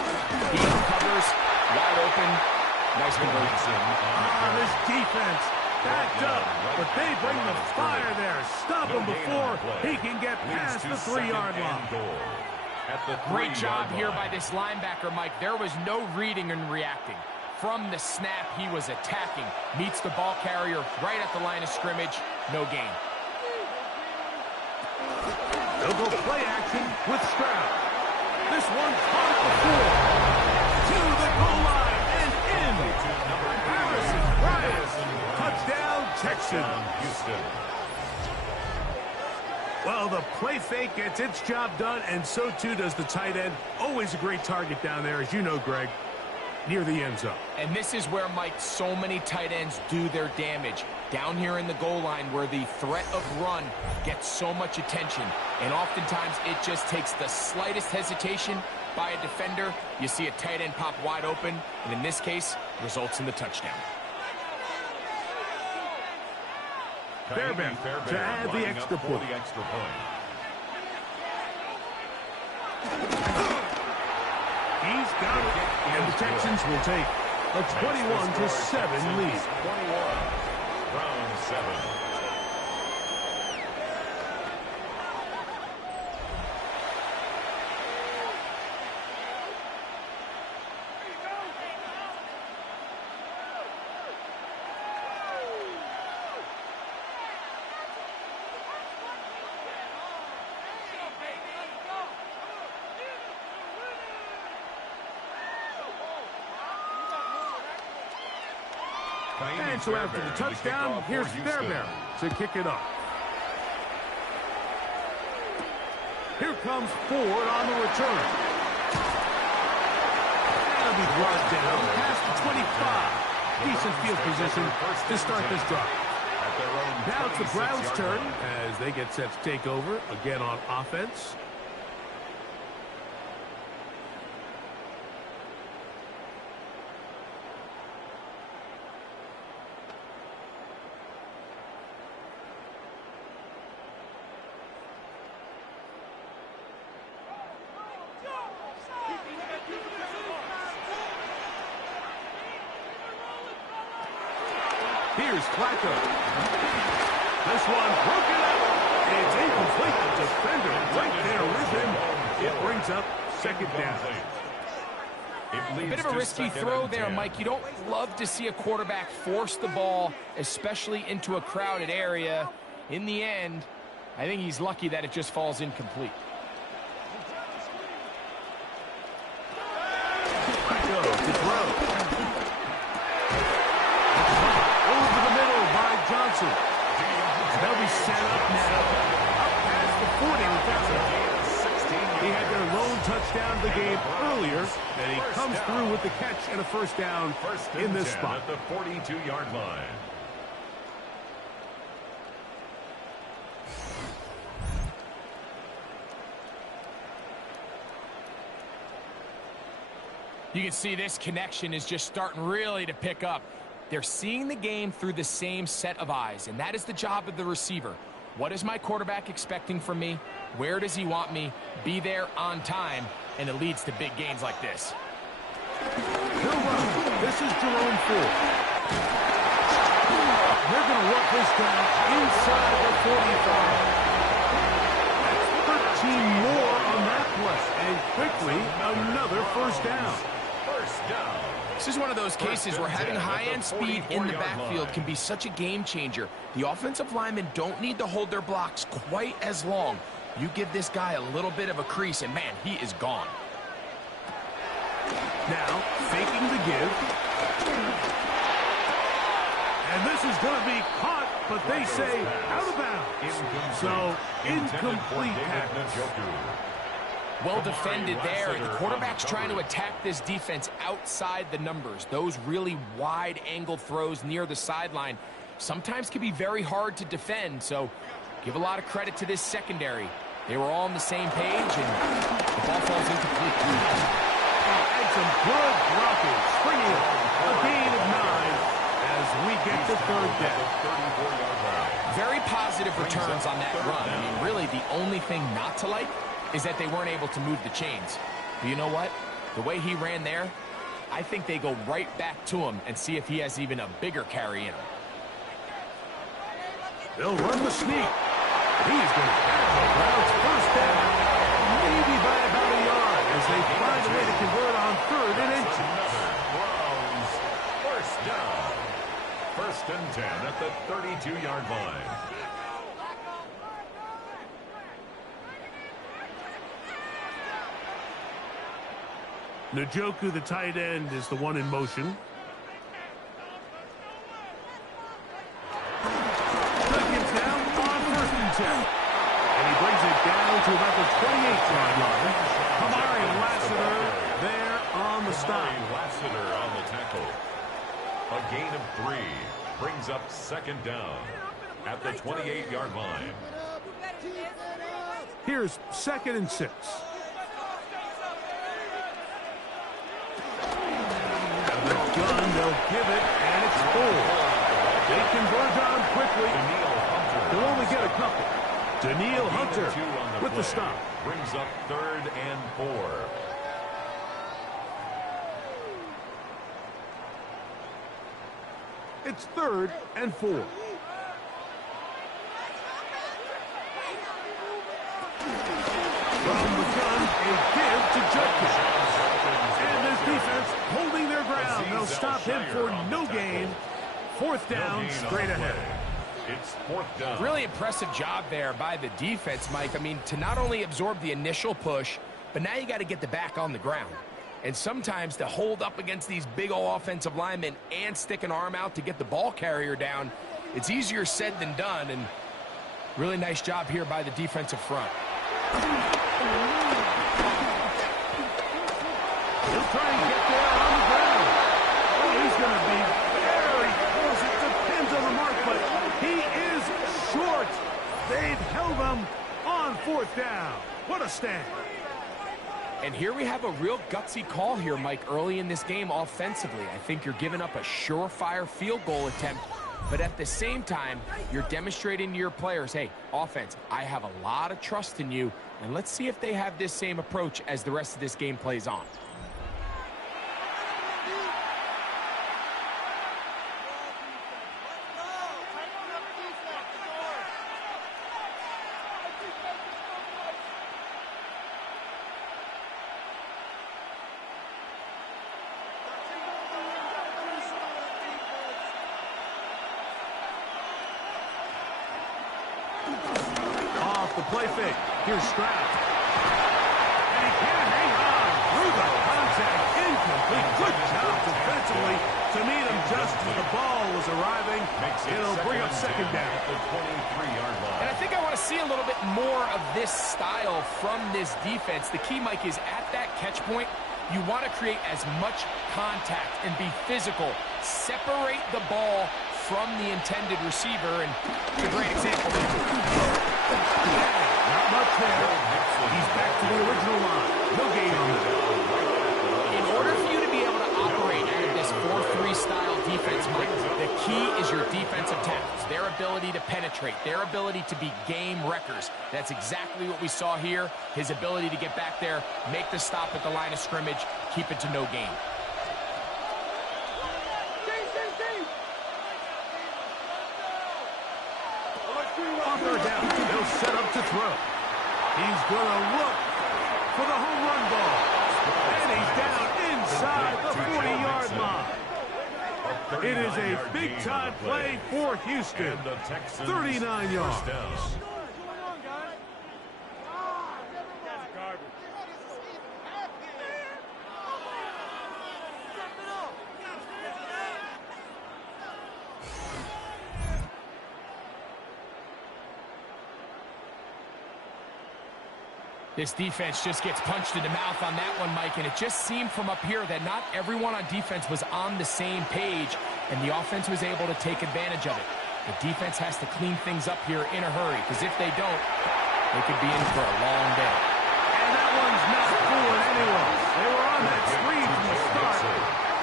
He covers, wide open, nice conversion. This defense backed up, but they bring the fire there. Stop him before he can get past the 3-yard line. Great job here by this linebacker, Mike. There was no reading and reacting. From the snap, he was attacking. Meets the ball carrier right at the line of scrimmage. No gain. They'll go play action with Stroud. This one caught at the 4. To the goal line and in. Harrison Bryant. Touchdown, Texans. Houston. Well, the play fake gets its job done, and so too does the tight end. Always a great target down there, as you know, Greg, near the end zone. And this is where, Mike, so many tight ends do their damage. Down here in the goal line where the threat of run gets so much attention. And oftentimes it just takes the slightest hesitation by a defender. You see a tight end pop wide open, and in this case, results in the touchdown. Fairbairn to add the extra point. He's got it. And the Texans will take a 21-7 lead. 21, round 7. And so after the touchdown, here's Fairbairn to kick it off. Here comes Ford on the return. That'll be brought down past the 25. Decent field position to start this drive. Now it's the Browns' turn as they get set to take over again on offense. Here's Flacco. This one broken up. It's incomplete. The defender right there with him. It brings up 2nd down. A bit of a risky throw there, Mike. You don't love to see a quarterback force the ball, especially into a crowded area. In the end, I think he's lucky that it just falls incomplete. Flacco to throw. Johnson. They'll be set up now. Up past the 40 without it. He had their lone touchdown of the game earlier, and he comes through with the catch and a 1st down in this spot. At the 42-yard line. You can see this connection is just starting really to pick up. They're seeing the game through the same set of eyes, and that is the job of the receiver. What is my quarterback expecting from me? Where does he want me? Be there on time, and it leads to big gains like this. He'll run. This is Jerome Ford. They're going to work this down inside the 45. That's 13 more on that play. And quickly, another first down. First down. This is one of those cases where having high-end speed in the backfield can be such a game changer. The offensive linemen don't need to hold their blocks quite as long. You give this guy a little bit of a crease, and man, he is gone. Now, faking the give. And this is going to be caught, but they say out of bounds. So, incomplete pass. Well defended there. The quarterback's trying to attack this defense outside the numbers. Those really wide-angle throws near the sideline sometimes can be very hard to defend, so give a lot of credit to this secondary. They were all on the same page, and the ball falls incomplete. And some good blocking. Springing a gain of 9 as we get to third down. Very positive returns on that run. I mean, really, the only thing not to like is that they weren't able to move the chains. But you know what? The way he ran there, I think they go right back to him and see if he has even a bigger carry in him. They'll run the sneak. He's going to have the Browns first down, maybe by about a yard, as they find a way to convert on 3rd and inches. Browns first down. 1st and 10 at the 32-yard line. Njoku, the tight end, is the one in motion. Jenkins down on 1st and 10. And he brings it down to about the 28-yard line. Kamari Lassiter there on the stop. Lassiter on the tackle. A gain of 3 brings up 2nd down at the 28-yard line. Here's 2nd and 6. Gun, they'll give it, and it's full. They converge on quickly. They'll only get a couple. Daniil Hunter with the stop. Brings up 3rd and 4. It's 3rd and 4. From the gun, a give to Judkins. And this defense holding their ground. They'll stop him for no gain. 4th down, straight ahead. It's 4th down. Really impressive job there by the defense, Mike. I mean, to not only absorb the initial push, but now you got to get the back on the ground. And sometimes to hold up against these big old offensive linemen and stick an arm out to get the ball carrier down, it's easier said than done. And really nice job here by the defensive front. He'll try and get there on the ground. Oh, he's going to be very close. It depends on the mark, but he is short. They've held him on 4th down. What a stand. And here we have a real gutsy call here, Mike, early in this game offensively. I think you're giving up a surefire field goal attempt, but at the same time, you're demonstrating to your players, hey, offense, I have a lot of trust in you, and let's see if they have this same approach as the rest of this game plays on. Off the play fake. Here's Stroud. And he can't hang on through the contact. Incomplete. Good job defensively to meet him just as the ball was arriving. It'll bring up 2nd down. The 23-yard line. And I think I want to see a little bit more of this style from this defense. The key, Mike, is at that catch point, you want to create as much contact and be physical. Separate the ball from the intended receiver, and it's a great example. Not much there. He's back to the original line. No gain on it. In order for you to defense, Mike, the key is your defensive tackles, their ability to penetrate, their ability to be game wreckers. That's exactly what we saw here. His ability to get back there, make the stop at the line of scrimmage, keep it to no gain. On third down, they'll set up to throw. He's going to look for the home run ball. And he's down inside the 40-yard line. It is a big-time play for Houston. 39 yards. This defense just gets punched in the mouth on that one, Mike, and it just seemed from up here that not everyone on defense was on the same page, and the offense was able to take advantage of it. The defense has to clean things up here in a hurry, because if they don't, they could be in for a long day. And that one's not fooling anyone. They were on that screen from the start,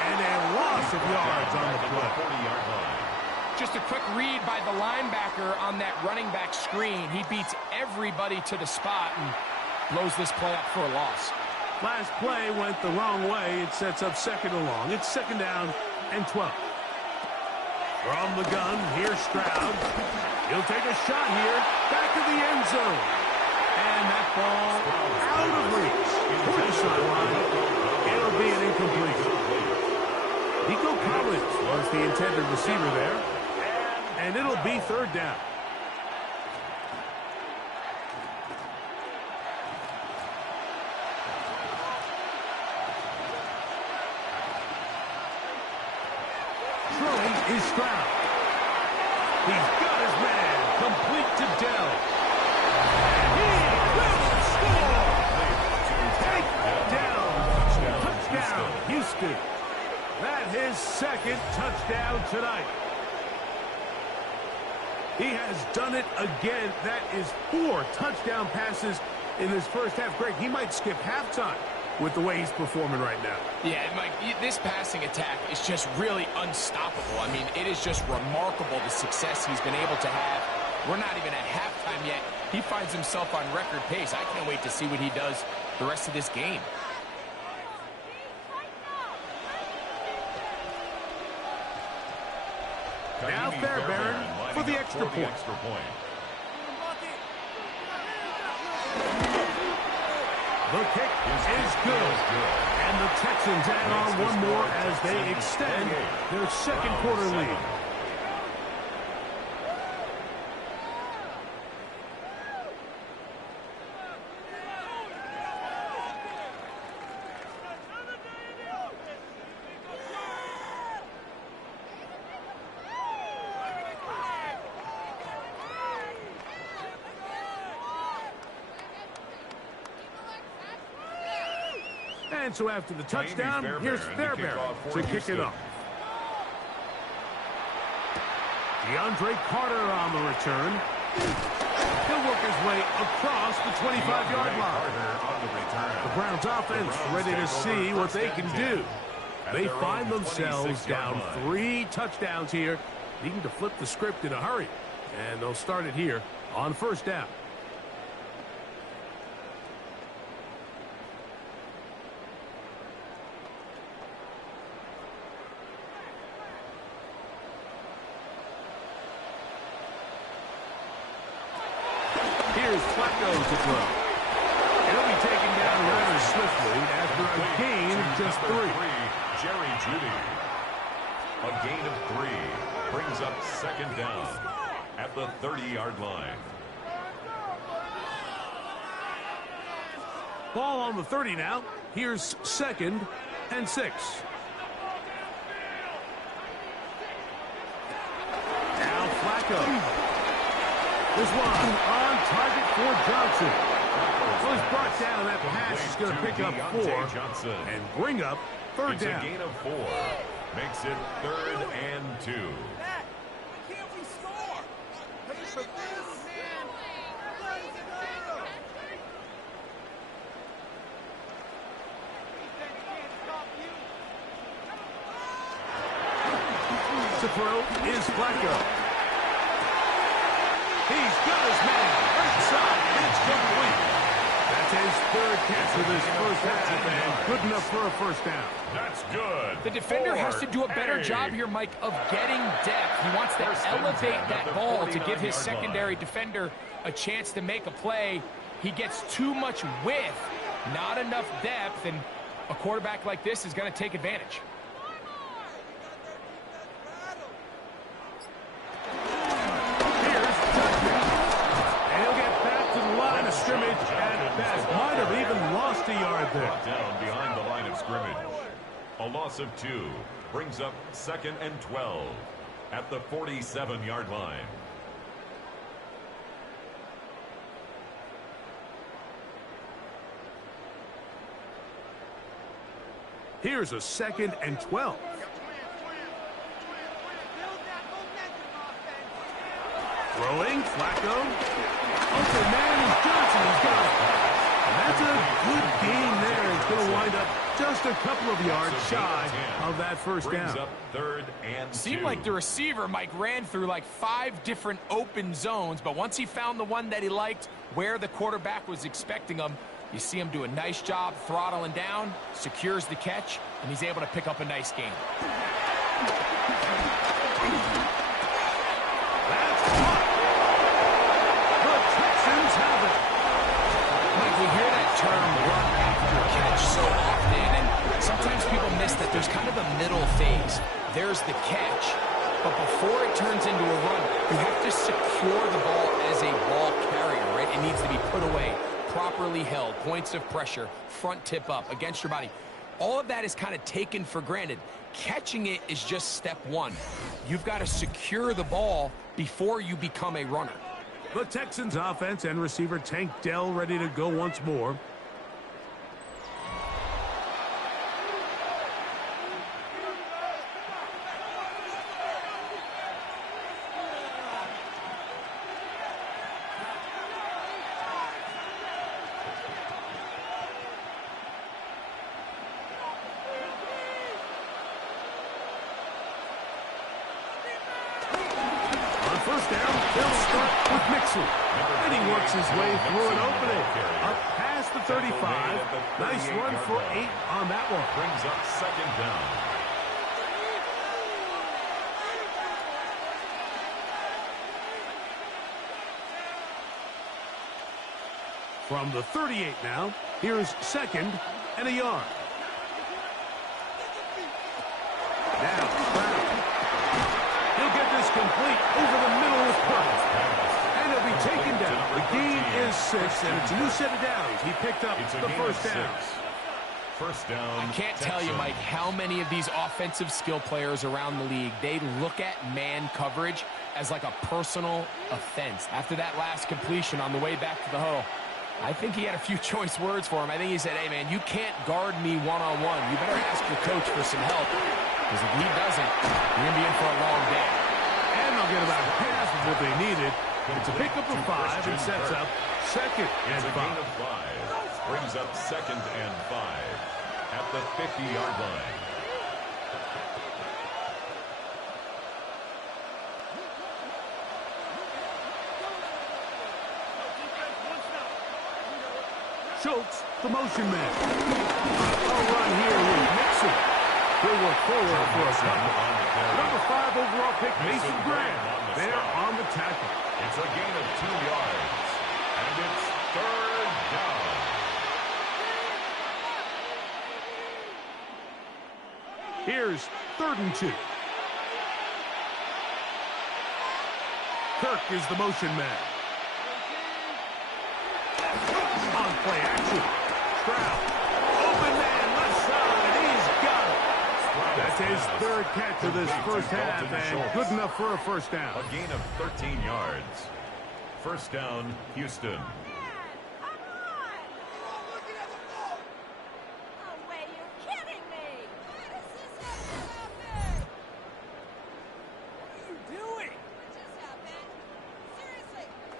and a loss of yards on the play. Just a quick read by the linebacker on that running back screen. He beats everybody to the spot and blows this play up for a loss. Last play went the wrong way. It sets up second and long. It's second down and 12. From the gun, here's Stroud. He'll take a shot here. Back to the end zone. And that ball out of reach. Toward the sideline. It'll be an incomplete. Nico Collins was the intended receiver there. And it'll be third down. Is Stroud. He's got his man complete to Dell. And he will score. Take down. Touchdown, Houston. That his second touchdown tonight. He has done it again. That is 4 touchdown passes in his first half. Greg, he might skip halftime with the way he's performing right now. Yeah, Mike, this passing attack is just really unstoppable. I mean, it is just remarkable the success he's been able to have. We're not even at halftime yet. He finds himself on record pace. I can't wait to see what he does the rest of this game. Now Fairbairn for the extra point. The kick is good. And the Texans add on one more as they extend their second quarter lead. And so after the touchdown, here's Fairbairn to kick it off. DeAndre Carter on the return. He'll work his way across the 25-yard line. The Browns offense ready to see what they can do. They find themselves down 3 touchdowns here, needing to flip the script in a hurry. And they'll start it here on first down. Here's Flacco to throw. He'll be taken down rather swiftly after a gain of just 3. Jerry Jeudy. A gain of 3 brings up second down at the 30-yard line. Ball on the 30 now. Here's second and 6. Now Flacco. There's one on target for Johnson. Well, he's brought down. That pass is going to pick up 4 and bring up third down. It's a gain of 4. Makes it 3rd and 2. Can't we score? Pay for this. to throw is Flacco. He's got his man. Right side. It's complete. That's his third catch of this first half, and good enough for a first down. That's good. The defender has to do a better job here, Mike, of getting depth. He wants to elevate that ball to give his secondary defender a chance to make a play. He gets too much width, not enough depth, and a quarterback like this is going to take advantage. Scrimmage at best. Might have even lost a yard there. Down behind the line of scrimmage. A loss of 2 brings up 2nd and 12 at the 47-yard line. Here's a 2nd and 12. Throwing, Flacco. Open man is Johnson. He's got it. And that's a good game there. It's going to wind up just a couple of yards shy of that first down. Up 3rd and 2. Seemed like the receiver, Mike, ran through like 5 different open zones, but once he found the one that he liked where the quarterback was expecting him, you see him do a nice job throttling down, secures the catch, and he's able to pick up a nice gain. We hear that term run after catch so often, and sometimes people miss that there's kind of a middle phase. There's the catch, but before it turns into a run, you have to secure the ball as a ball carrier, right? It needs to be put away, properly held, points of pressure, front tip up against your body. All of that is kind of taken for granted. Catching it is just step 1. You've got to secure the ball before you become a runner. The Texans offense and receiver Tank Dell ready to go once more. First down, they'll start with Mixon. And he works his way through an opening. Up past the 35. Nice run for 8 on that one. Brings up 2nd down. From the 38 now, here's 2nd and a yard. Now, complete over the middle with Price. And he'll be taken down. The gain is 6, and it's a new set of downs. He picked up the first down. First down. I can't tell you, Mike, how many of these offensive skill players around the league, they look at man coverage as like a personal offense. After that last completion on the way back to the huddle, I think he had a few choice words for him. I think he said, hey, man, you can't guard me one-on-one. You better ask your coach for some help, because if he doesn't, you're going to be in for a long day. And they'll get about half of what they needed. It's a pickup of 5 and sets up 2nd and 5. Gain of 5 brings up 2nd and 5 at the 50-yard line. Schultz, the motion man. A run here with Mixon. He'll work forward for a couple. Number 5 overall pick, Mason Graham. There on the tackle. It's a gain of 2 yards. And it's 3rd down. Here's 3rd and 2. Kirk is the motion man. On play action. Stroud. Open man, left side. He's got it. That's his 3rd catch of this first half, and good enough for a first down. A gain of 13 yards. First down, Houston.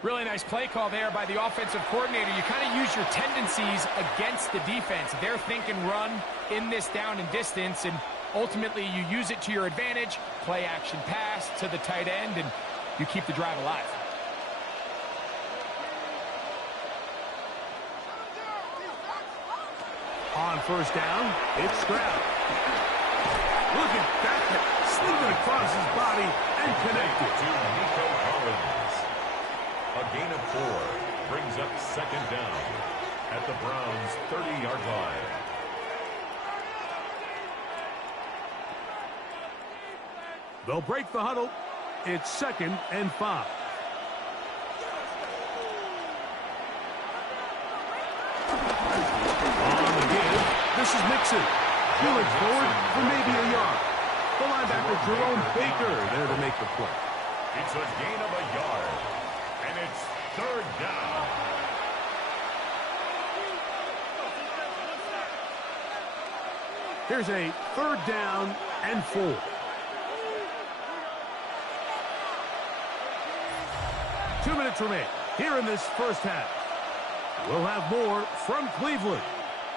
Really nice play call there by the offensive coordinator. You kind of use your tendencies against the defense. They're thinking run in this down and distance, and Ultimately, you use it to your advantage, play action pass to the tight end, and you keep the drive alive. On first down, it's Stroud. Look at that. Slinging across his body and connected. To Nico Collins. A gain of 4 brings up second down at the Browns' 30-yard line. They'll break the huddle. It's 2nd and 5. On the give, this is Mixon. Feeling forward for maybe a yard. The linebacker, Jerome Baker, there to make the play. It's a gain of a yard, and it's 3rd down. Here's a 3rd down and 4. Two minutes remain here in this first half. We'll have more from Cleveland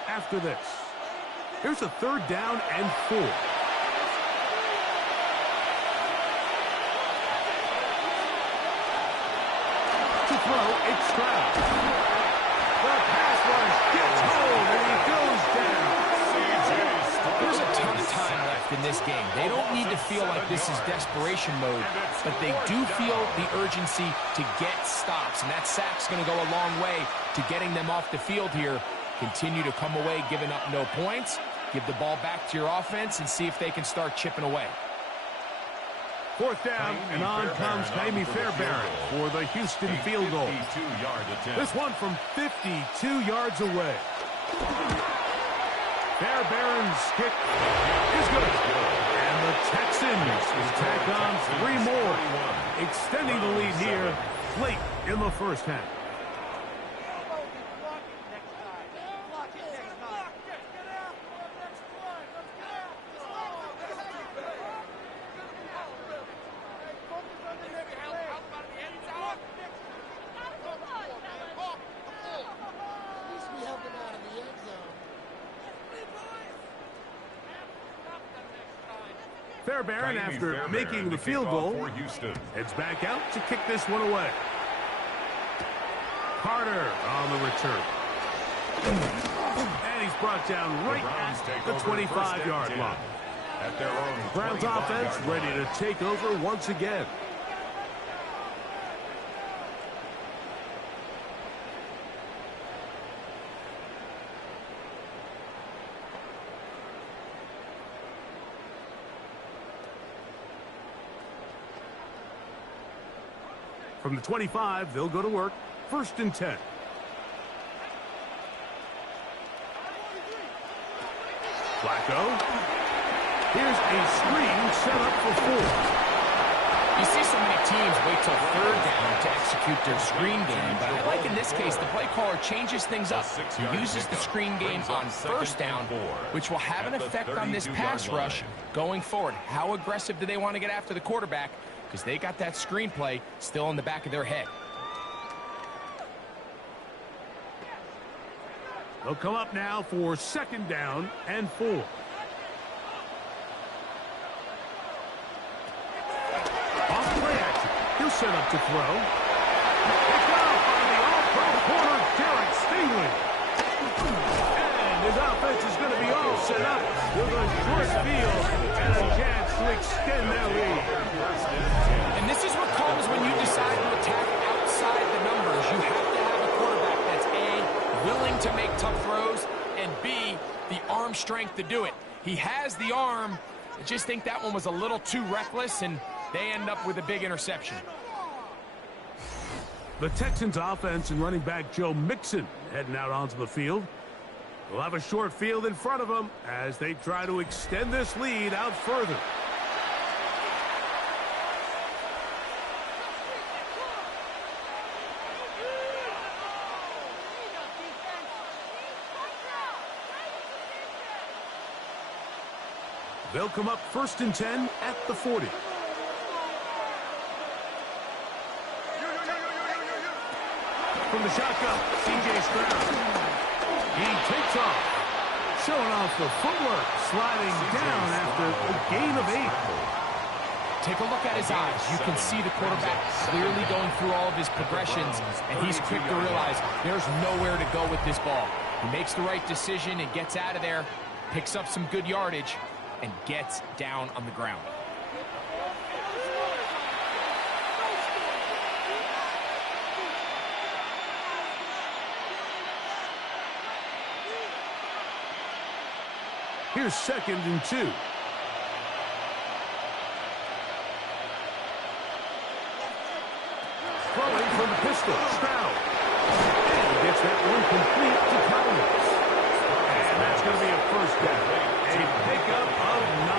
after this. Here's a 3rd down and 4. To throw, it's Stroud. The pass rush gets home, and he goes down. There's a ton of time left in this game. They don't need to feel like this is desperation mode, but they do feel the urgency to get stops, and that sack's going to go a long way to getting them off the field here. Continue to come away giving up no points. Give the ball back to your offense and see if they can start chipping away. 4th down, and on comes Jaime Fairbairn for the Houston field goal. This one from 52 yards away. Fairbairn's kick is good. And the Texans will tack on 3 more, extending the lead here late in the first half. Fairbairn, after making the field goal, heads back out to kick this one away. Carter on the return. And he's brought down right at the 25-yard line. Browns offense ready to take over once again. From the 25, they'll go to work. 1st and 10. Flacco. Here's a screen set up for 4. You see so many teams wait till 3rd down to execute their screen game, but I like in this case the play caller changes things up. He uses the screen game on 1st down, which will have an effect on this pass rush going forward. How aggressive do they want to get after the quarterback? Because they got that screenplay still in the back of their head. They'll come up now for 2nd down and 4. Off play action. He'll set up to throw. Picked off by the all-pro corner, Derek Stingley. And his offense is going to be all set up with a short field and a chance to extend their lead. And this is what comes when you decide to attack outside the numbers. You have to have a quarterback that's A, willing to make tough throws, and B, the arm strength to do it. He has the arm. I just think that one was a little too reckless, and they end up with a big interception. The Texans offense and running back Joe Mixon heading out onto the field. They'll have a short field in front of them as they try to extend this lead out further. They'll come up 1st and 10 at the 40. From the shotgun, C.J. Stroud. He takes off. Showing off the footwork, sliding down after a gain of 8. Take a look at his eyes. You can see the quarterback clearly going through all of his progressions, and he's quick to realize there's nowhere to go with this ball. He makes the right decision and gets out of there, picks up some good yardage, and gets down on the ground. Here's 2nd and 2. Throwing from the pistol, Stroud. And he gets that one complete to Collins. And that's going to be a first down. A pickup of 9.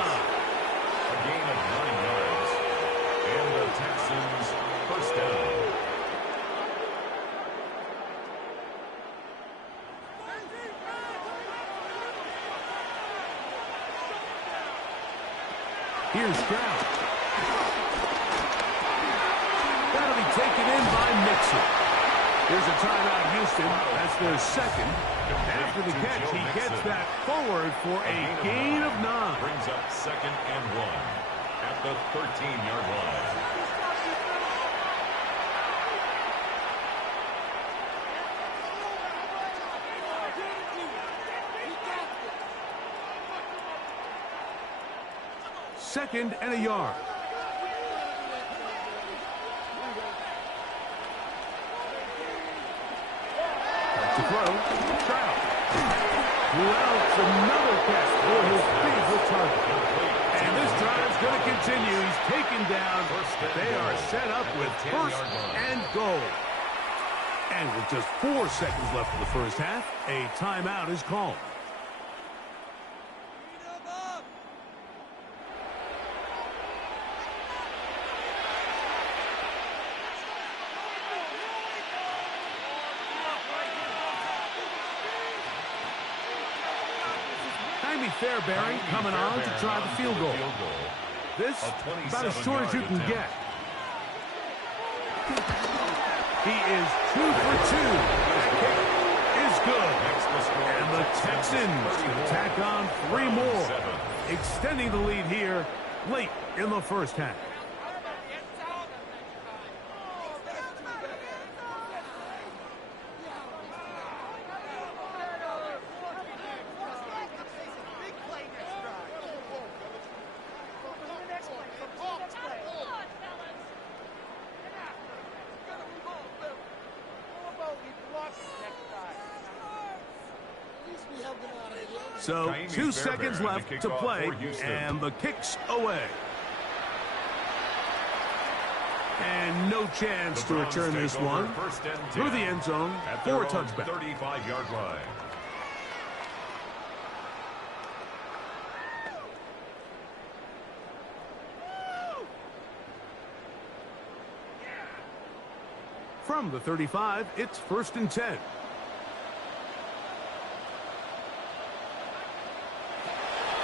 A gain of 9 yards. And the Texans first down. Here's Stroud. That'll be taken in by Mixon. Here's a timeout, Houston. That's their 2nd. After the catch, he gets that forward for a gain of 9. Brings up 2nd and 1 at the 13-yard line. Second and a yard. Back to throw. Stroud. Well, it's another catch for his favorite target. And this drive's going to continue. He's taken down. They are set up with 1st and goal. And with just 4 seconds left in the first half, a timeout is called. Fairbury coming on to try the field goal. This about as short as you can get. He is 2 for 2. That kick is good. And the Texans tack on 3 more, extending the lead here late in the first half. So 2 seconds left to play, and the kick's away. And no chance to return this one through the end zone for a touchback. 35-yard line. From the 35, it's 1st and 10.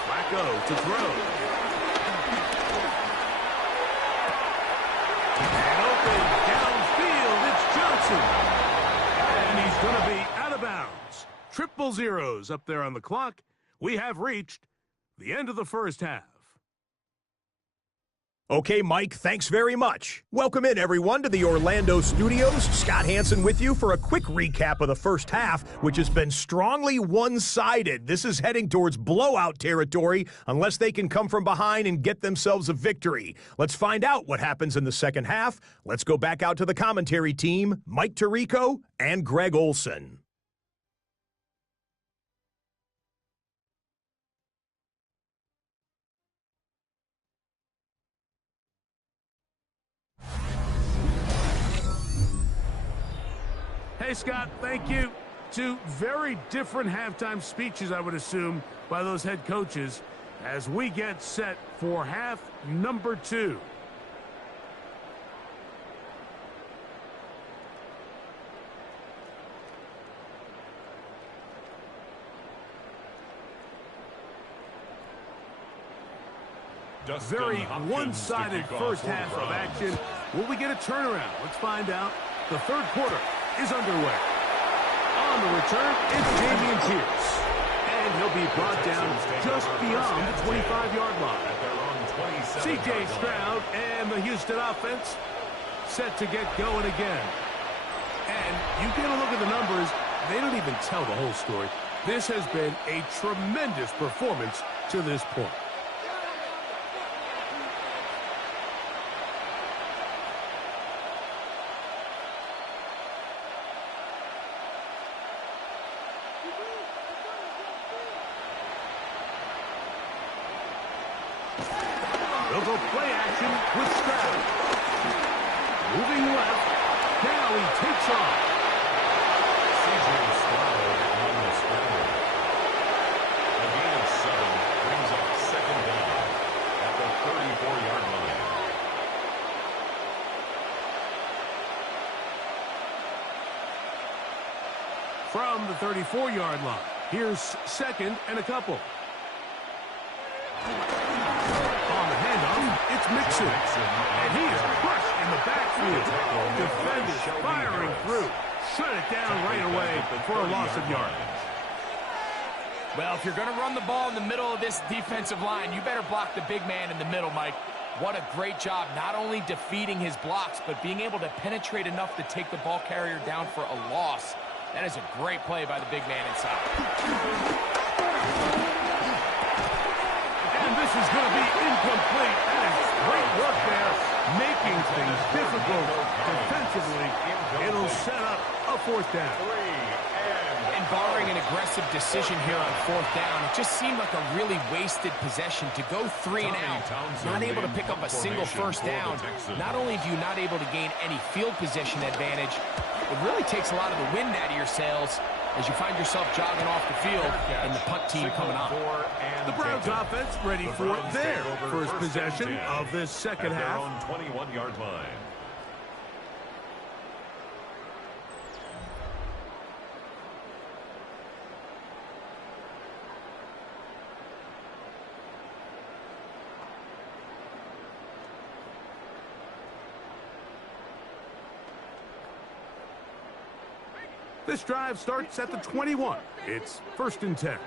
Flacco to throw. And open downfield, it's Johnson. And he's going to be out of bounds. 000 up there on the clock. We have reached the end of the first half. Okay, Mike, thanks very much. Welcome in, everyone, to the Orlando studios. Scott Hansen with you for a quick recap of the first half, which has been strongly one-sided. This is heading towards blowout territory unless they can come from behind and get themselves a victory. Let's find out what happens in the second half. Let's go back out to the commentary team, Mike Tirico and Greg Olson. Hey, Scott, thank you. 2 very different halftime speeches, I would assume, by those head coaches as we get set for half number 2. Very one-sided first half of action. Will we get a turnaround? Let's find out. The third quarter is underway. On the return, it's Damian Pierce. And he'll be brought down just beyond the 25-yard line. At their own 27-yard C.J. line. Stroud and the Houston offense set to get going again. And you get a look at the numbers, they don't even tell the whole story. This has been a tremendous performance to this point. They'll go play action with Stroud. Moving left. Now he takes off. C.J. Stroud on the scramble. A gain of 7 brings up second down at the 34-yard line. From the 34-yard line, here's second and a couple. On the handoff, it's Mixon. And he is crushed in the backfield. Defenders firing through. Shut it down right away for a loss of yardage. Well, if you're going to run the ball in the middle of this defensive line, you better block the big man in the middle, Mike. What a great job, not only defeating his blocks, but being able to penetrate enough to take the ball carrier down for a loss. That is a great play by the big man inside. And this is going to be incomplete. That is great work there, making things difficult defensively. It'll set up a fourth down. And barring an aggressive decision here on fourth down, it just seemed like a really wasted possession to go 3 and out, not able to pick up a single first down. Not only do you not able to gain any field position advantage, it really takes a lot of the wind out of your sails as you find yourself jogging off the field and the punt team coming on. The Browns offense ready for their first possession of this second half. At their own 21-yard line. This drive starts at the 21. It's 1st and 10.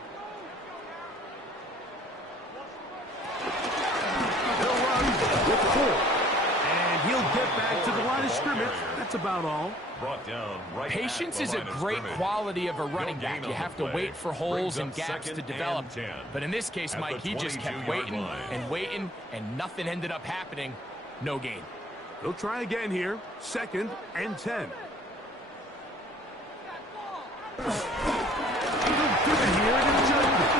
He'll run with 4. And he'll get back to the line of scrimmage. That's about all. Brought down right. Patience is a great quality of a running back. You have to wait for holes and gaps to develop. But in this case, Mike, he just kept waiting and waiting, and nothing ended up happening. No gain. He'll try again here. 2nd and 10. He'll give it here and adjust it.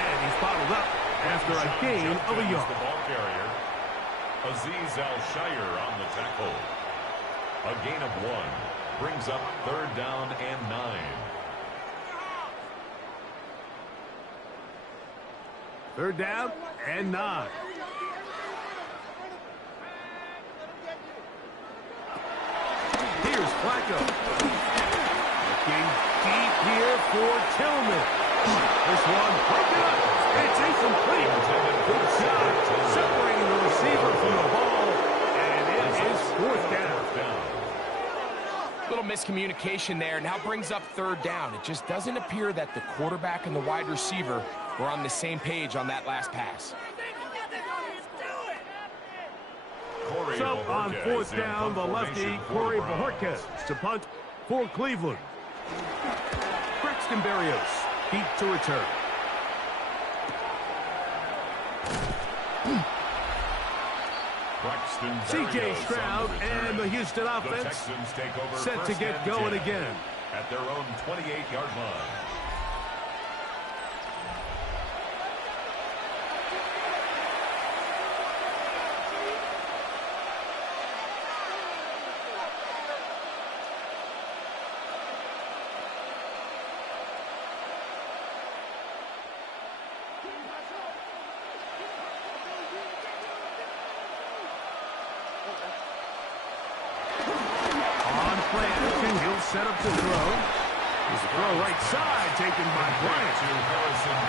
And he's bottled up after a gain of a yard. The ball carrier, Azeez Al-Shire on the tackle. A gain of 1 brings up 3rd down and 9. 3rd down and 9. Here's Flacco. Looking deep here for Tillman. This one broken up. It's incomplete. Good shot. Separating the receiver from the ball. And it is 4th down. Little miscommunication there. Now brings up 3rd down. It just doesn't appear that the quarterback and the wide receiver were on the same page on that last pass. So on 4th down, the lefty, Corey Bojorquez to punt for Cleveland. Braxton Berrios, deep to return. C.J. Stroud and the Houston offense set to get going again. At their own 28-yard line. Set up to throw. There's a throw right side taken by Bryant.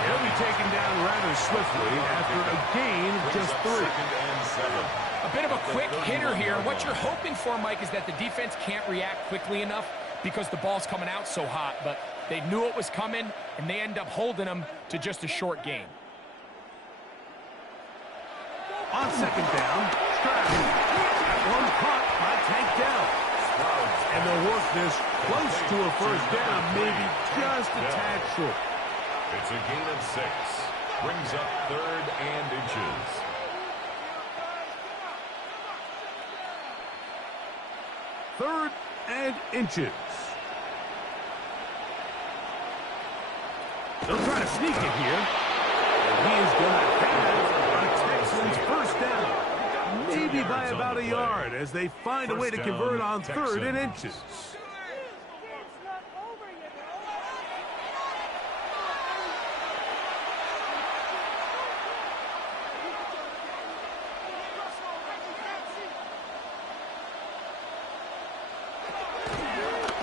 He'll be taken down rather swiftly after a gain of just 3. A bit of a quick hitter here. What you're hoping for, Mike, is that the defense can't react quickly enough because the ball's coming out so hot. But They knew it was coming, and they end up holding them to just a short gain. On second down, Stroud. That one caught by Tank Dell. And they'll work this close to a first down, maybe just a tad short. It's a gain of 6. Brings up 3rd and inches. Third and inches. They'll try to sneak it here. He is going to have a Texans first down. Maybe by about a yard as they find a way to convert on 3rd and inches.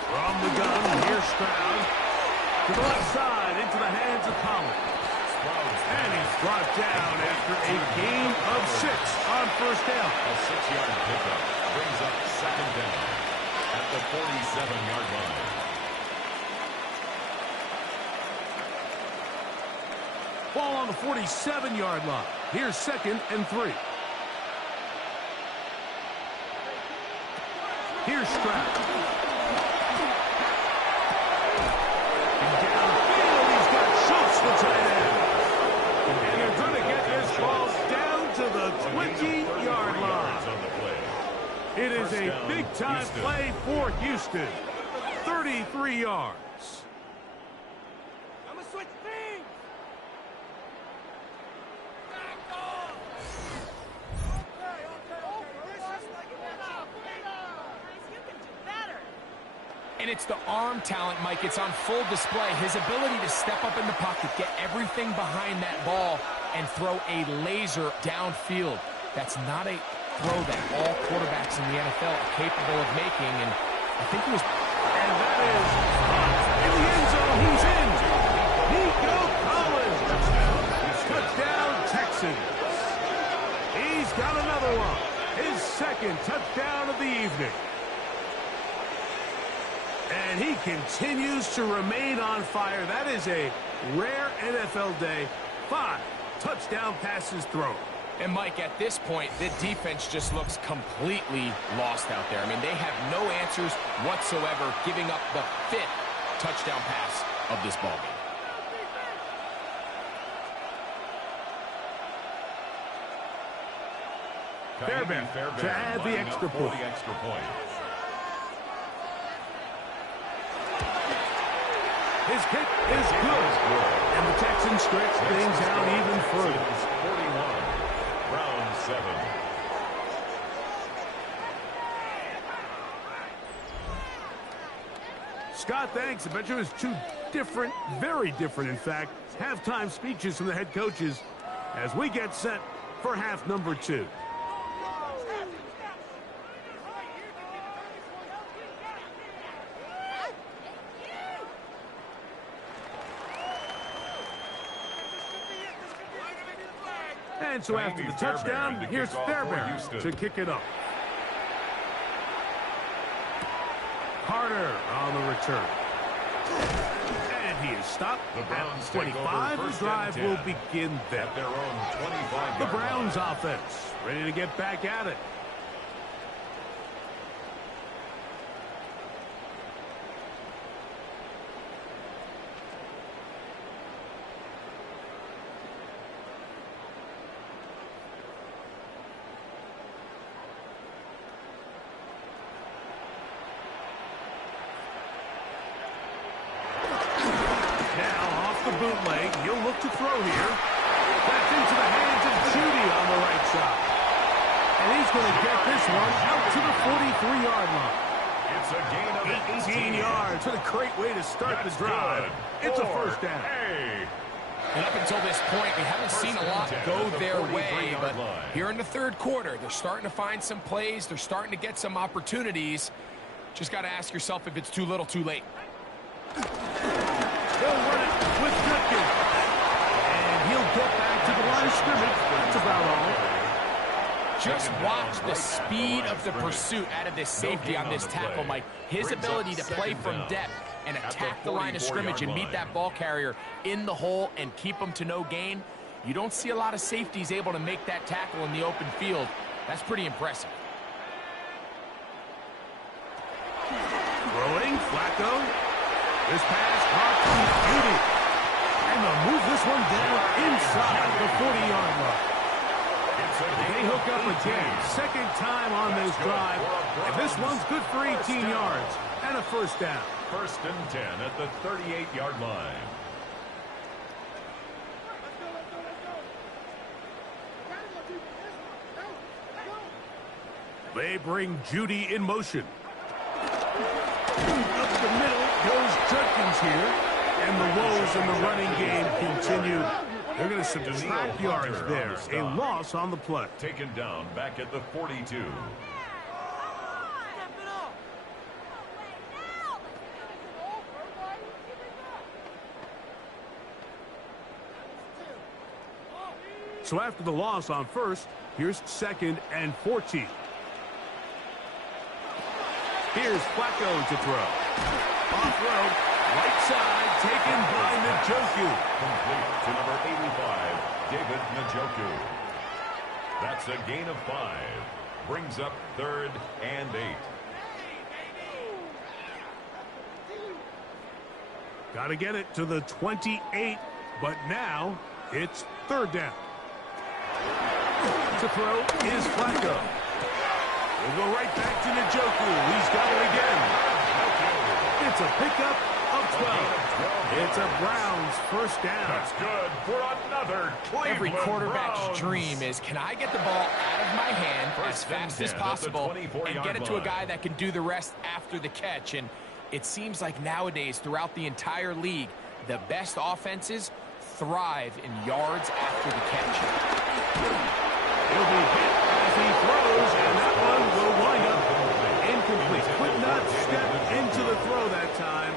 From the gun, here's Stroud. To the left side, into the hands of Collins. And he's brought down after a gain of 6 on first down. A 6-yard pickup brings up 2nd down at the 47-yard line. Ball on the 47-yard line. Here's 2nd and 3. Here's Stroud. And downfield, he's got Schultz, the tight end. And they're going to get this ball down to the 20-yard line. It is a big-time play for Houston. 33 yards. I'm going to switch things. And it's the arm talent, Mike. It's on full display. His ability to step up in the pocket, get everything behind that ball, and throw a laser downfield. That's not a throw that all quarterbacks in the NFL are capable of making. And I think he was... And that is in the end zone. He's in. Nico Collins. Touchdown, Texans. He's got another one. His 2nd touchdown of the evening. And he continues to remain on fire. That is a rare NFL day. 5 touchdown passes thrown. And, Mike, at this point, the defense just looks completely lost out there. I mean, they have no answers whatsoever, giving up the 5th touchdown pass of this ballgame. Fairbairn to add the extra point. His kick is good. And the Texans stretch things out even further. 41, round 7. Scott, thanks. I bet you it was 2 different, very different, in fact, halftime speeches from the head coaches as we get set for half number 2. And so after the touchdown, here's Fairbairn to kick it up. Carter on the return. And he is stopped at 25. The drive will begin then. At their own 25. The Browns offense ready to get back at it. Bootleg, he'll look to throw here. That's into the hands of Judy on the right side. And he's going to get this one out to the 43-yard line. It's a gain of 18 yards. What a great way to start the drive. It's a first down. And up until this point, we haven't seen a lot go their way, but here in the 3rd quarter, they're starting to find some plays. They're starting to get some opportunities. Just got to ask yourself if it's too little, too late. They'll run it with Goodkin. And he'll get back to the line of scrimmage. That's about all. Just watch the speed of the pursuit out of this safety on this tackle, Mike. His ability to play from depth and attack the line of scrimmage and meet that ball carrier in the hole and keep him to no gain. You don't see a lot of safeties able to make that tackle in the open field. That's pretty impressive. Throwing, Flacco. This pass caught from Judy. And they'll move this one down inside the 40-yard line. They hook up again. Second time on this drive. And this one's good for 18 yards and a first down. First and 10 at the 38-yard line. They bring Judy in motion. Up the middle goes Judkins here. And the woes in the running game continue. They're going to subtract yards there. A loss on the play. Taken down back at the 42. So after the loss on first, here's second and 14. Here's Flacco to throw. Off-road, right side, taken by Njoku. Complete to number 85, David Njoku. That's a gain of 5. Brings up 3rd and 8. Got to get it to the 28, but now it's 3rd down. To throw is Flacco. We'll go right back to Njoku. He's got it again. It's a pickup of 12. It's a Browns first down. That's good for another Cleveland Every quarterback's Browns. dream is, can I get the ball out of my hand as fast as possible and get it to a guy that can do the rest after the catch? And it seems like nowadays throughout the entire league, the best offenses thrive in yards after the catch. He'll be hit as he throws, and that one will wind up incomplete. Could not step into the throw that time.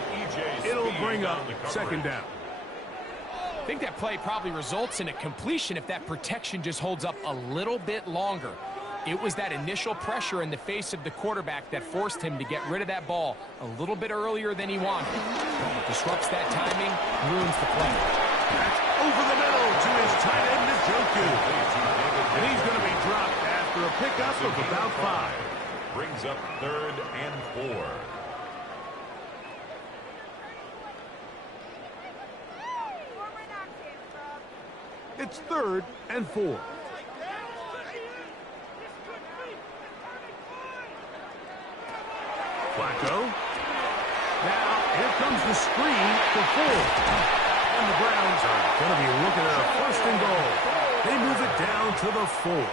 It'll bring up second down. I think that play probably results in a completion if that protection just holds up a little bit longer. It was that initial pressure in the face of the quarterback that forced him to get rid of that ball a little bit earlier than he wanted. It disrupts that timing, ruins the play. That's over the middle to his tight end, Njoku. And he's going to be dropped after a pickup of about 5. Brings up 3rd and 4. It's 3rd and 4. Flacco. Now, here comes the screen for 4. And the Browns are going to be looking at a first and goal. They move it down to the 4.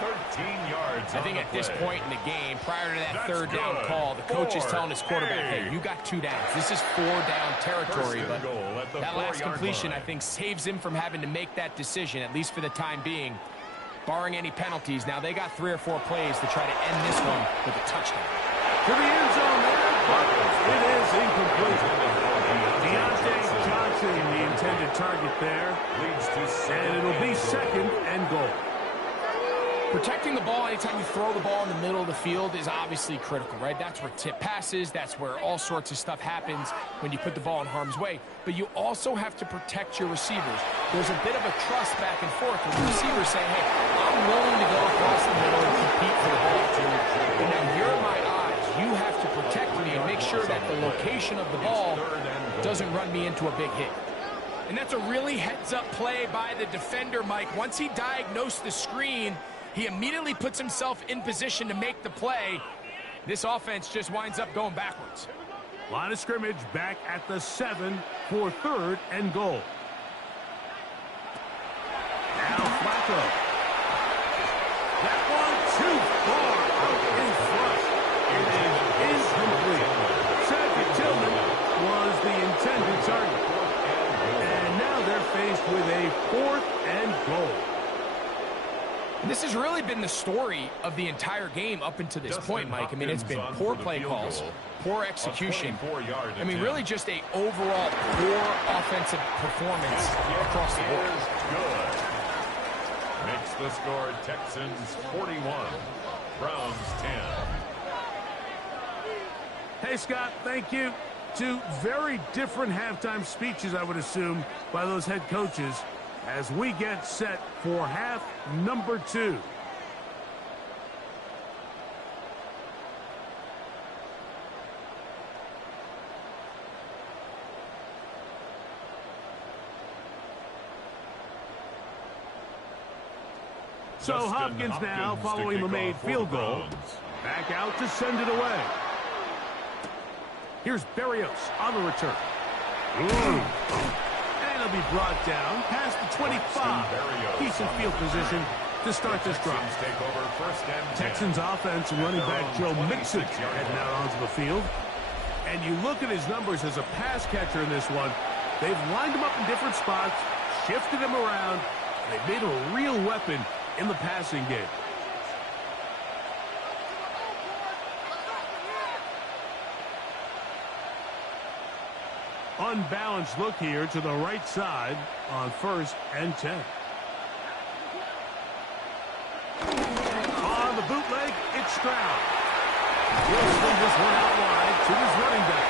13 yards. I think at this point in the game, prior to that third down call, the coach is telling his quarterback, hey, you got 2 downs. This is 4-down territory, but that last completion, I think, saves him from having to make that decision, at least for the time being, barring any penalties. Now, they got 3 or 4 plays to try to end this one with a touchdown. To the end zone there, but it is incomplete. Deontay Johnson, the intended target there, and it'll be second and goal. Protecting the ball anytime you throw the ball in the middle of the field is obviously critical, right? That's where tip passes, that's where all sorts of stuff happens when you put the ball in harm's way. But you also have to protect your receivers. There's a bit of a trust back and forth with the receivers saying, hey, I'm willing to go across the middle and compete for the ball. And now you're my eyes. You have to protect me and make sure that the location of the ball doesn't run me into a big hit. And that's a really heads-up play by the defender, Mike. Once he diagnosed the screen, he immediately puts himself in position to make the play. This offense just winds up going backwards. Line of scrimmage back at the 7 for 3rd and goal. Now Flacco. That one too far out in front. It is incomplete. Cedric Tillman was the intended target. And now they're faced with a 4th and goal. This has really been the story of the entire game up until this point, Mike. I mean, it's been poor play calls, poor execution. I mean, really just a overall poor offensive performance across the board. Makes the score Texans 41, Browns 10. Hey, Scott, thank you. Two very different halftime speeches, I would assume, by those head coaches as we get set for half number 2. So Hopkins now, following the made field goal, back out to send it away. Here's Berrios on the return. And he'll be brought down past the 25. Decent field position to start this drive. Texans offense and running back Joe Mixon heading out onto the field. And you look at his numbers as a pass catcher in this one. They've lined him up in different spots, shifted him around, and they've made him a real weapon in the passing game. Unbalanced look here to the right side on 1st and 10. On the bootleg, it's Stroud. He'll swing this one out wide to his running back.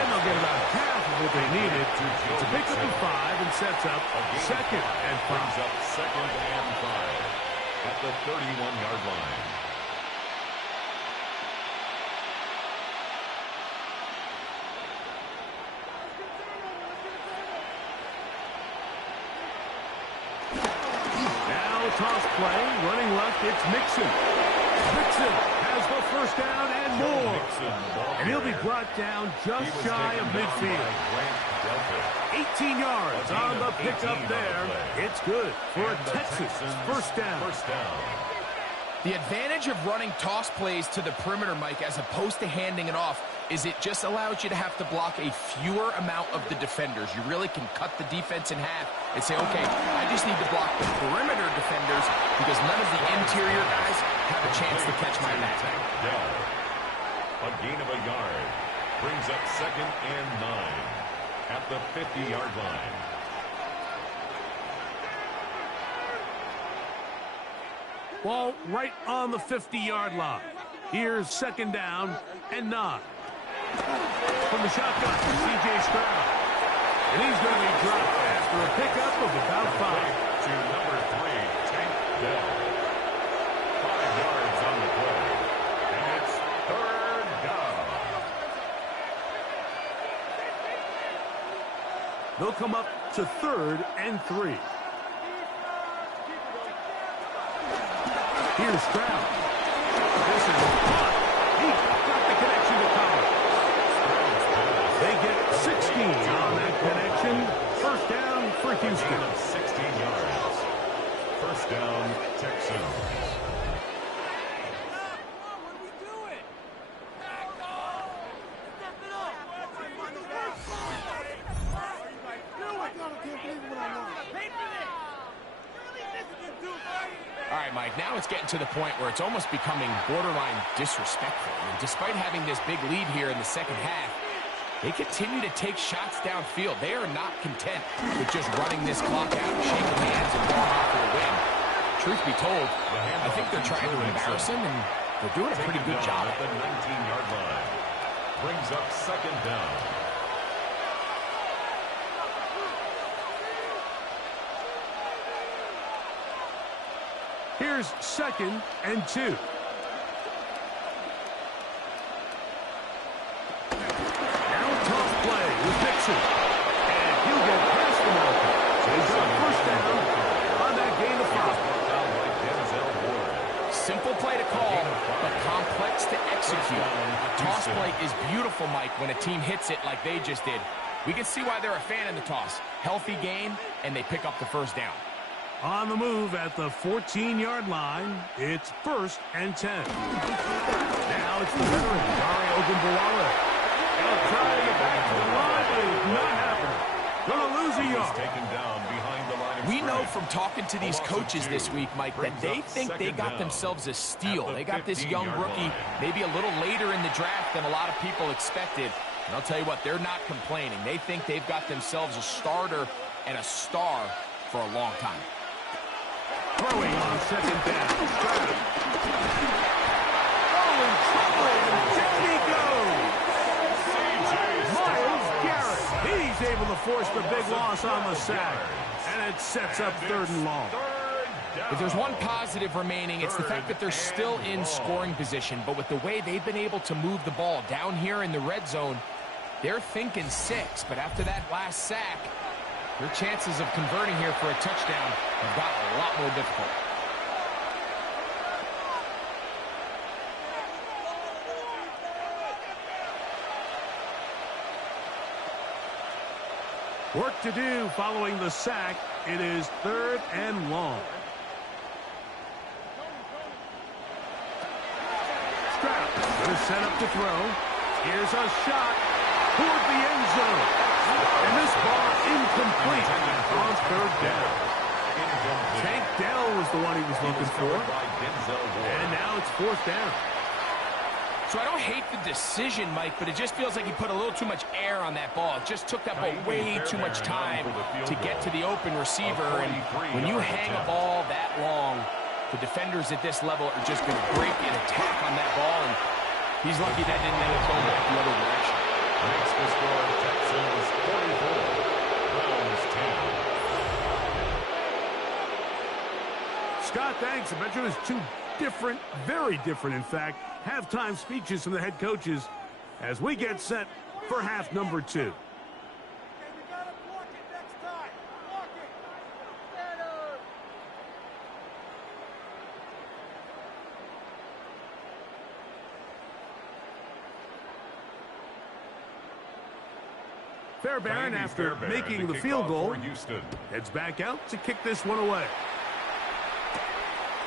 And they'll get about half of what they needed to pick up the 5 and sets up 2nd and 5. Brings up 2nd and 5 at the 31-yard line. Toss play, running left, it's Mixon. Mixon has the first down and more. And he'll be brought down just shy of midfield. 18 yards on the pickup there. It's good for a Texas first down. The advantage of running toss plays to the perimeter, Mike, as opposed to handing it off, is it just allows you to have to block a fewer amount of the defenders. You really can cut the defense in half and say, okay, I just need to block the perimeter defenders because none of the interior guys have a chance to catch my back. A gain of a yard brings up 2nd and 9 at the 50-yard line. Ball right on the 50-yard line. Here's 2nd down and 9. From the shotgun, C.J. Stroud. And he's going to be dropped after a pickup of about 5. To number 3, Tank Dell. 5 yards on the play. And it's 3rd down. They'll come up to 3rd and 3. Here's Stroud. This is caught. He got the connection to Collins. They get 16 on that connection. First down for Houston. 16 yards. First down, Texans. What are we doing? All right, Mike, now it's getting to the point where it's almost becoming borderline disrespectful. And despite having this big lead here in the second half, they continue to take shots downfield. They are not content with just running this clock out, shaking hands, and going off for the win. Truth be told, I think they're trying to embarrass him, and they're doing a pretty good job. At the 19-yard line. Brings up 2nd down. Here's 2nd and 2. Now a toss play with Mixon. And he'll get past the marker. So he's got a first down on that gain of 5. Simple play to call, but complex to execute. A toss play is beautiful, Mike, when a team hits it like they just did. We can see why they're a fan in the toss. Healthy game, and they pick up the first down. On the move at the 14-yard line, it's 1st and 10. Now it's the veteran, Dario Ogunbowale. They'll try to get back to the line, but it's not happening. Gonna lose a yard. Taken down behind the line of We know scrimmage. from talking to these coaches this week, Mike, that they think they got themselves a steal. They got this young rookie maybe a little later in the draft than a lot of people expected. And I'll tell you what, they're not complaining. They think they've got themselves a starter and a star for a long time. throwing on second down. Stroud. Oh, in trouble, and down he goes. Myles Garrett. He's able to force the big loss on the sack. And it sets up 3rd and long. If there's one positive remaining, it's the fact that they're still in scoring position. But with the way they've been able to move the ball down here in the red zone, they're thinking 6. But after that last sack, their chances of converting here for a touchdown have gotten a lot more difficult. Work to do following the sack. It is 3rd and long. Stroud is set up to throw. Here's a shot toward the end zone. And this ball incomplete on 3rd down. Tank Dell was the one he was looking for. And now it's 4th down. So I don't hate the decision, Mike, but it just feels like he put a little too much air on that ball. It just took that ball way too much time to get to the open receiver. And when you hang a ball that long, the defenders at this level are just going to break and attack on that ball. And he's lucky that didn't end up going back the other direction. Makes the score Texans 44, Browns 10. Scott, thanks. I bet you there's two different, very different, in fact, halftime speeches from the head coaches as we get set for half number 2. Okay, we gotta block it next time. Block it. Better. Fairbairn, after making the field goal, heads back out to kick this one away.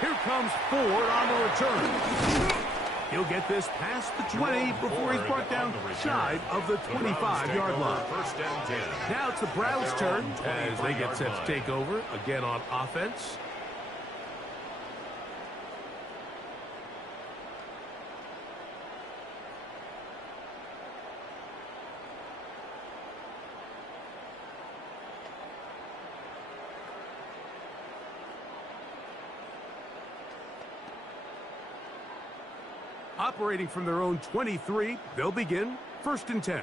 Here comes Ford on the return. He'll get this past the 20 before he's brought down shy of the 25-yard line. Now it's the Browns' turn as they get set to take over again on offense. Operating from their own 23, they'll begin 1st and 10.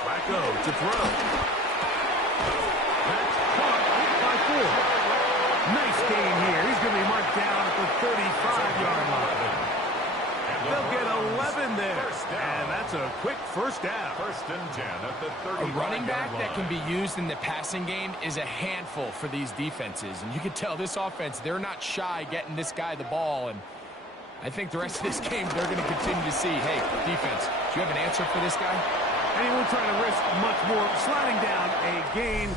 Flacco to throw. That's caught by Ford. Nice gain here. He's going to be marked down at the 35-yard line. They'll get 11 there. And that's a quick 1st down. 1st and 10 at the 35-yard line. A running back that can be used in the passing game is a handful for these defenses. And you can tell this offense, they're not shy getting this guy the ball. And I think the rest of this game, they're going to continue to see, hey, defense, do you have an answer for this guy? And he won't try to risk much more, sliding down a gain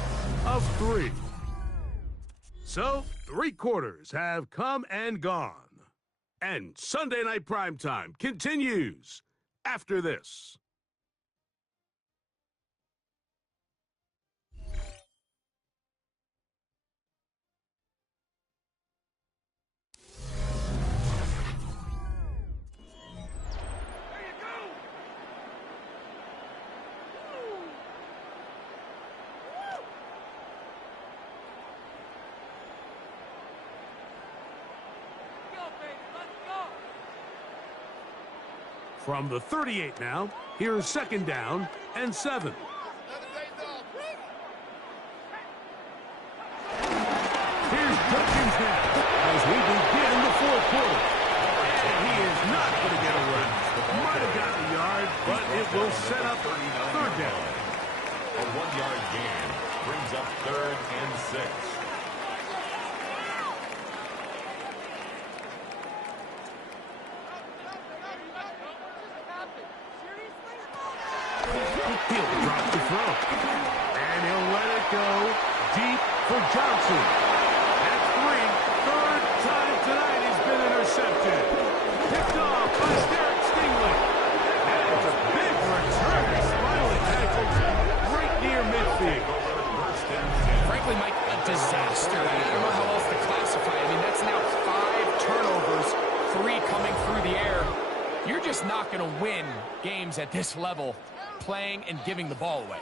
of 3. So, 3 quarters have come and gone. And Sunday Night Primetime continues after this. From the 38 now, here's 2nd down and 7. Here's Dutchins now as we begin the 4th quarter. And he is not going to get a run. Might have gotten a yard, but it will set up 3rd down. A 1-yard gain brings up 3rd and 6. He'll drop the throw. And he'll let it go deep for Johnson. That's 3. 3rd time tonight he's been intercepted. Picked off by Derek Stingley. And it's a big return. Finally tackled right near midfield. Frankly, Mike, a disaster. I don't know how else to classify it. I mean, that's now 5 turnovers, 3 coming through the air. You're just not going to win games at this level playing and giving the ball away.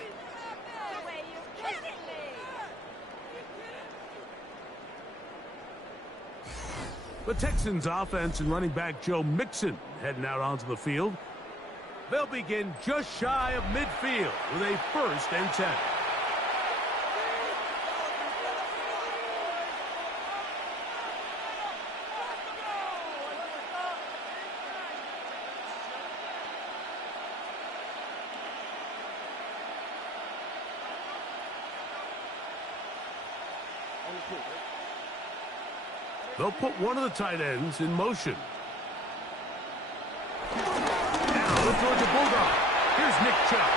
The Texans offense and running back Joe Mixon heading out onto the field. They'll begin just shy of midfield with a 1st and 10. They'll put one of the tight ends in motion. Now the Georgia Bulldog. Here's Nick Chubb.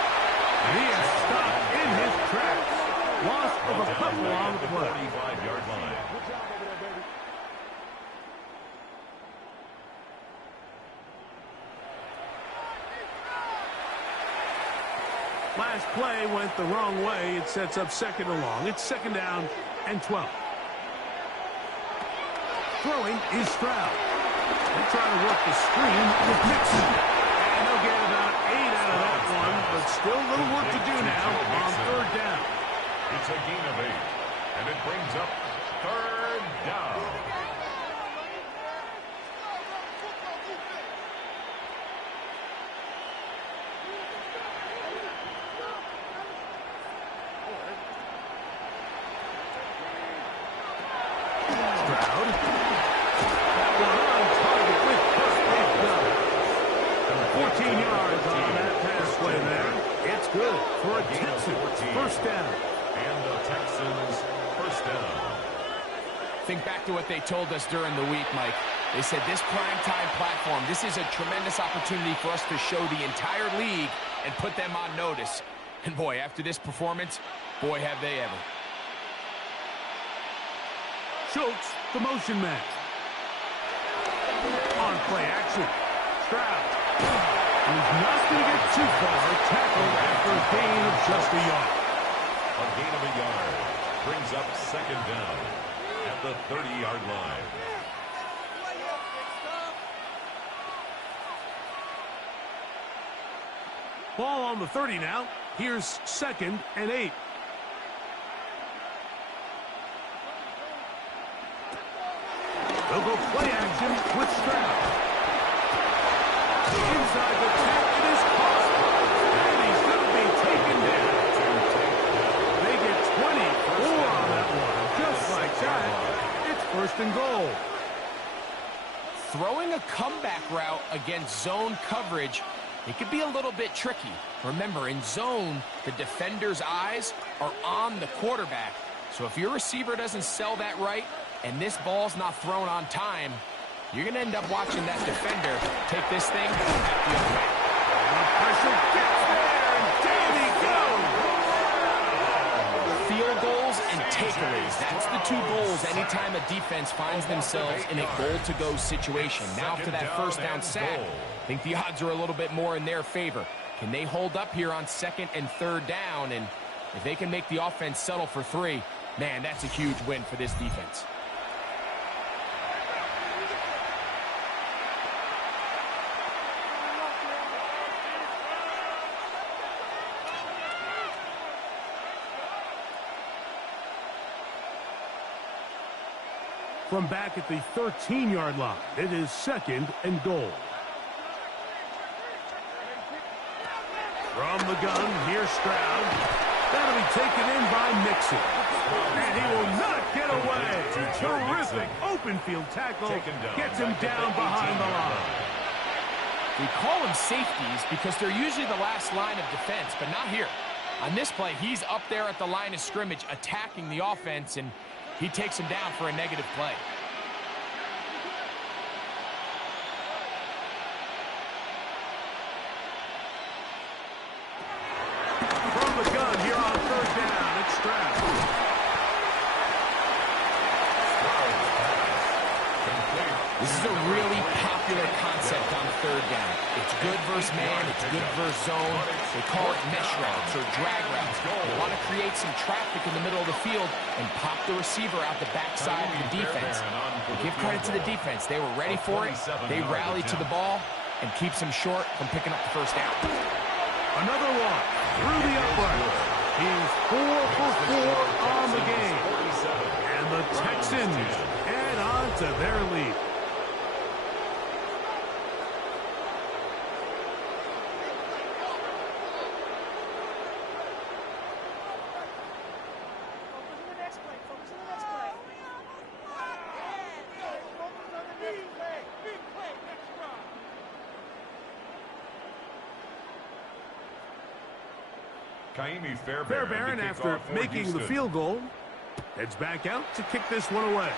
And he has stopped in his tracks. Loss of a couple on the play. 35-yard line. Last play went the wrong way. It sets up 2nd and long. It's 2nd down and 12. Throwing is Stroud. They're trying to work the screen with Mixon. And they'll get about 8 out of that one, but still a little work to do now on 3rd down. It's a gain of 8, and it brings up 3rd down. Stroud. That one on target with perfect gun. 14 yards on that pass play there. It's good for a Texans 1st down. And the Texans 1st down. Think back to what they told us during the week, Mike. They said this primetime platform, this is a tremendous opportunity for us to show the entire league and put them on notice. And boy, after this performance, boy, have they ever. Schultz, the motion man. On play action. Stroud. He's not going to get too far. Tackled after a gain of just a yard. A gain of a yard brings up 2nd down at the 30-yard line. Ball on the 30 now. Here's 2nd and 8. They'll go play action with Stroud. Inside the 10, it is caught. And he's going to be taken down. They get 24 on that one. Just like that, it's 1st and goal. Throwing a comeback route against zone coverage, it could be a little bit tricky. Remember, in zone, the defender's eyes are on the quarterback. So if your receiver doesn't sell that right, and this ball's not thrown on time, you're going to end up watching that defender take this thing back the other way. And the pressure gets there, and down he goes. Field goals and takeaways. That's the 2 goals anytime a defense finds themselves in a goal-to-go situation. Now after that 1st down sack, I think the odds are a little bit more in their favor. Can they hold up here on 2nd and 3rd down? And if they can make the offense settle for 3, man, that's a huge win for this defense. From back at the 13-yard line, it is 2nd and goal. From the gun, here's Stroud. That'll be taken in by Mixon. And he will not get away. Terrific open field tackle. Gets him down behind the line. We call them safeties because they're usually the last line of defense, but not here. On this play, he's up there at the line of scrimmage attacking the offense, and he takes him down for a negative play. From the gun here on 3rd down, it's Stroud. This is a really popular concept on 3rd down. It's good versus man, it's good versus zone. They call it mesh routes or drag routes. They want to create some traffic in the middle of the field and pop the receiver out the backside of the defense. Give credit to the defense. They were ready for it. They rallied to the ball and keeps him short from picking up the 1st down. Another one through the upright. He's 4 for 4 on the game. And the Texans add on to their lead. Fairbairn, after making the field goal, heads back out to kick this one away.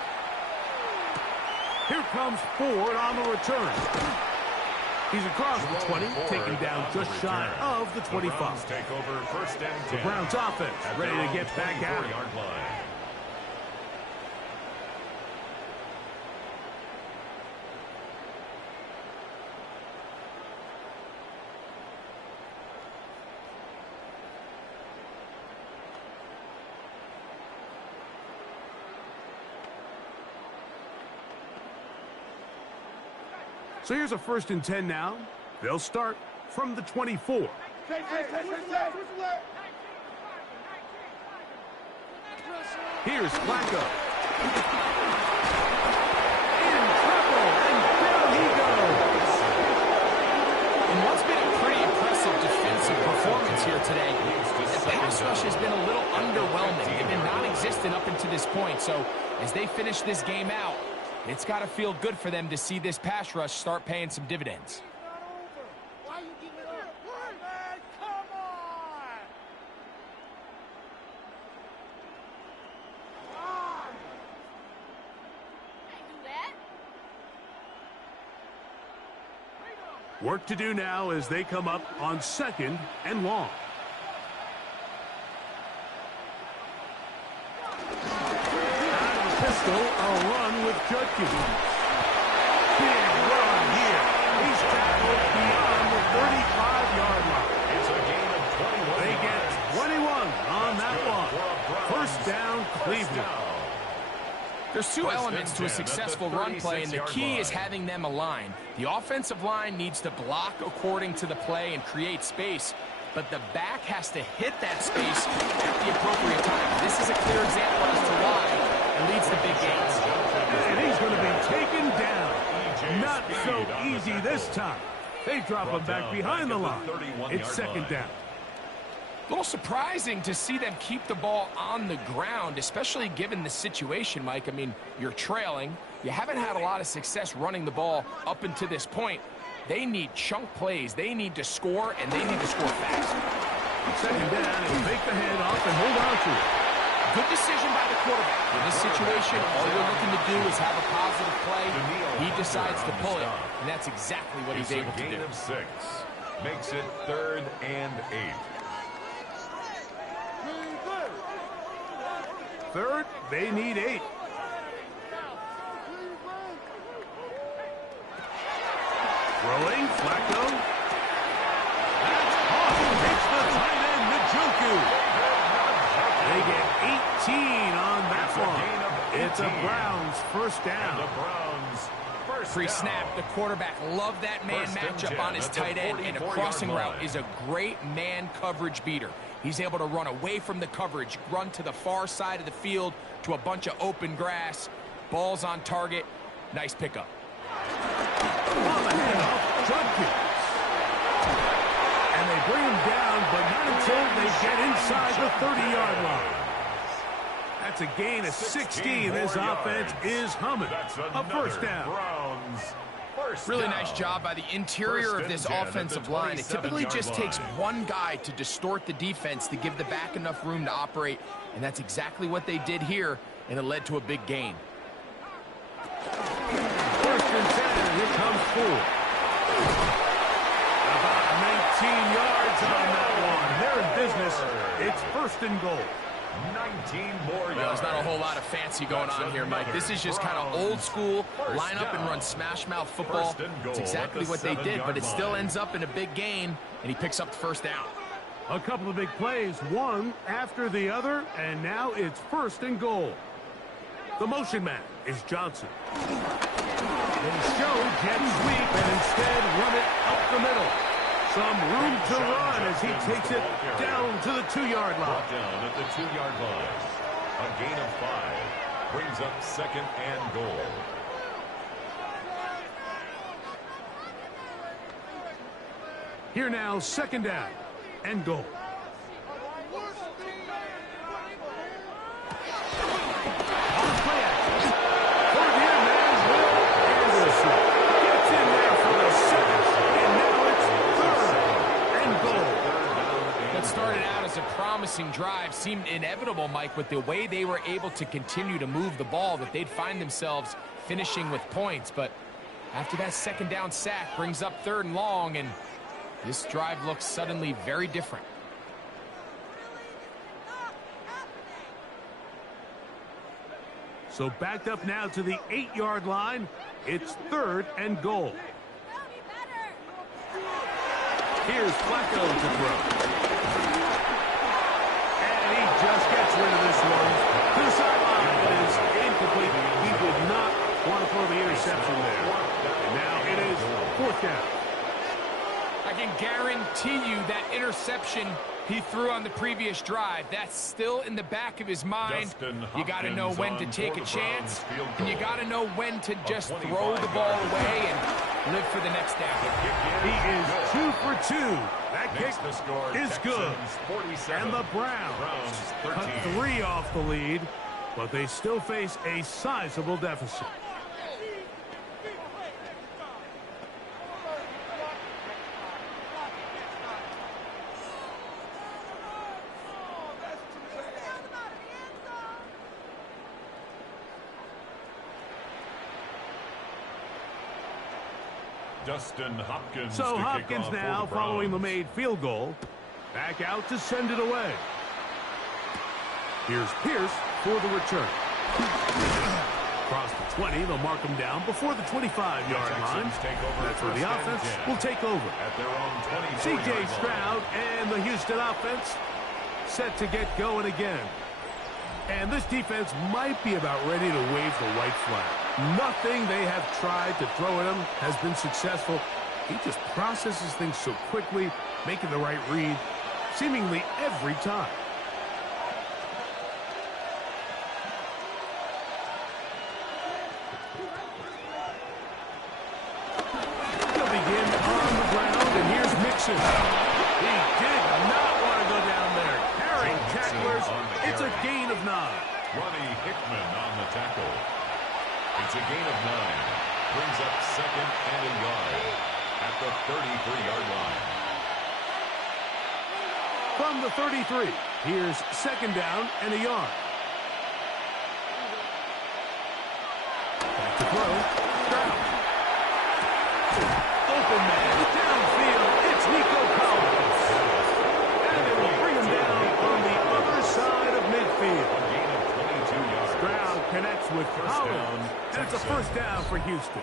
Here comes Ford on the return. He's across the 20, taking down just shy of the 25. The Browns offense ready to get back out. So here's a 1st and 10 now. They'll start from the 24. Here's Flacco. In trouble, and down he goes. And what's been a pretty impressive defensive performance here today, the pass rush has been a little underwhelming. They've been non-existent up until this point. So as they finish this game out, it's got to feel good for them to see this pass rush start paying some dividends. Why you give it up? Man, come on! Work to do now as they come up on 2nd and long. A run with Judkins. Big run here. He's tackled beyond the 35-yard line. It's a gain of 21. They get 21 on that one. 1st down, Cleveland. There's two elements to a successful run play, and the key is having them aligned. The offensive line needs to block according to the play and create space, but the back has to hit that space at the appropriate time. This is a clear example as to why it leads to big gains. And he's going to be taken down. Not so easy this time. They drop him back behind the line. It's 2nd down. A little surprising to see them keep the ball on the ground, especially given the situation, Mike. I mean, you're trailing. You haven't had a lot of success running the ball up until this point. They need chunk plays. They need to score, and they need to score fast. 2nd down, and take the hand off and hold on to it. Good decision by the quarterback. In this situation, all you're looking to do is have a positive play. He decides to pull it, and that's exactly what he's able to do. Gain of 6. Makes it 3rd and 8. 3rd, they need 8. Throwing, Flacco. That's caught. Takes the tight end, Njoku. They get 18 on that one. It's a Browns 1st down. Pre-snap, the quarterback loved that man matchup on his tight end, and a crossing route is a great man coverage beater. He's able to run away from the coverage, run to the far side of the field to a bunch of open grass. Ball's on target. Nice pickup. On the handoff, Judkins. And they bring him down, but not until they get inside the 30-yard line. That's a gain of 16. This offense is humming. A 1st down. Really nice job by the interior of this offensive line. It typically just takes one guy to distort the defense to give the back enough room to operate, and that's exactly what they did here, and it led to a big gain. 1st and 10. Here comes Ford. About 19 yards on that one. They're in business. It's 1st and goal. 19 more yards. There's not a whole lot of fancy going on here, Mike. This is just kind of old school, line up and run smash mouth football. It's exactly what they did, but it still ends up in a big gain, and he picks up the 1st down. A couple of big plays, one after the other, and now it's 1st and goal. The motion man is Johnson. They show jet sweep and instead run it up the middle. Some room to run as he takes it down to the 2-yard line. Down at the 2-yard line. A gain of 5 brings up 2nd and goal. Here now, 2nd down and goal. promising drive seemed inevitable, Mike, with the way they were able to continue to move the ball, that they'd find themselves finishing with points. But after that second down sack brings up 3rd and long, and this drive looks suddenly very different. So backed up now to the 8-yard line. It's 3rd and goal. Here's Flacco to throw. And he just gets rid of this one. To the sideline. It is incomplete. He did not want to throw the interception there. And now it is 4th down. I can guarantee you that interception he threw on the previous drive, that's still in the back of his mind. You got to know when to take a chance, and you got to know when to just throw the ball away and live for the next down. He is 2 for 2. That kick is good. And the Browns cut 3 off the lead, but they still face a sizable deficit. Dustin Hopkins. So Hopkins now, following the made field goal, back out to send it away. Here's Pierce for the return. Across the 20, they'll mark him down before the 25-yard line. That's where the offense will take over. At their own 20. C.J. Stroud and the Houston offense set to get going again. And this defense might be about ready to wave the white flag. Nothing they have tried to throw at him has been successful. He just processes things so quickly, making the right read, seemingly every time. They'll begin on the ground, and here's Mixon. He did not want to go down there. Carrying tacklers, it's a gain of 9. Ronnie Hickman on the tackle. It's a gain of 9. Brings up 2nd and a yard at the 33-yard line. From the 33, here's 2nd down and a yard. Back to throw. Stroud. Open man downfield. It's Nico Collins. And they will bring him down on the other side of midfield. A gain of 22 yards. Stroud connects with Collins, and it's a 1st down for Houston.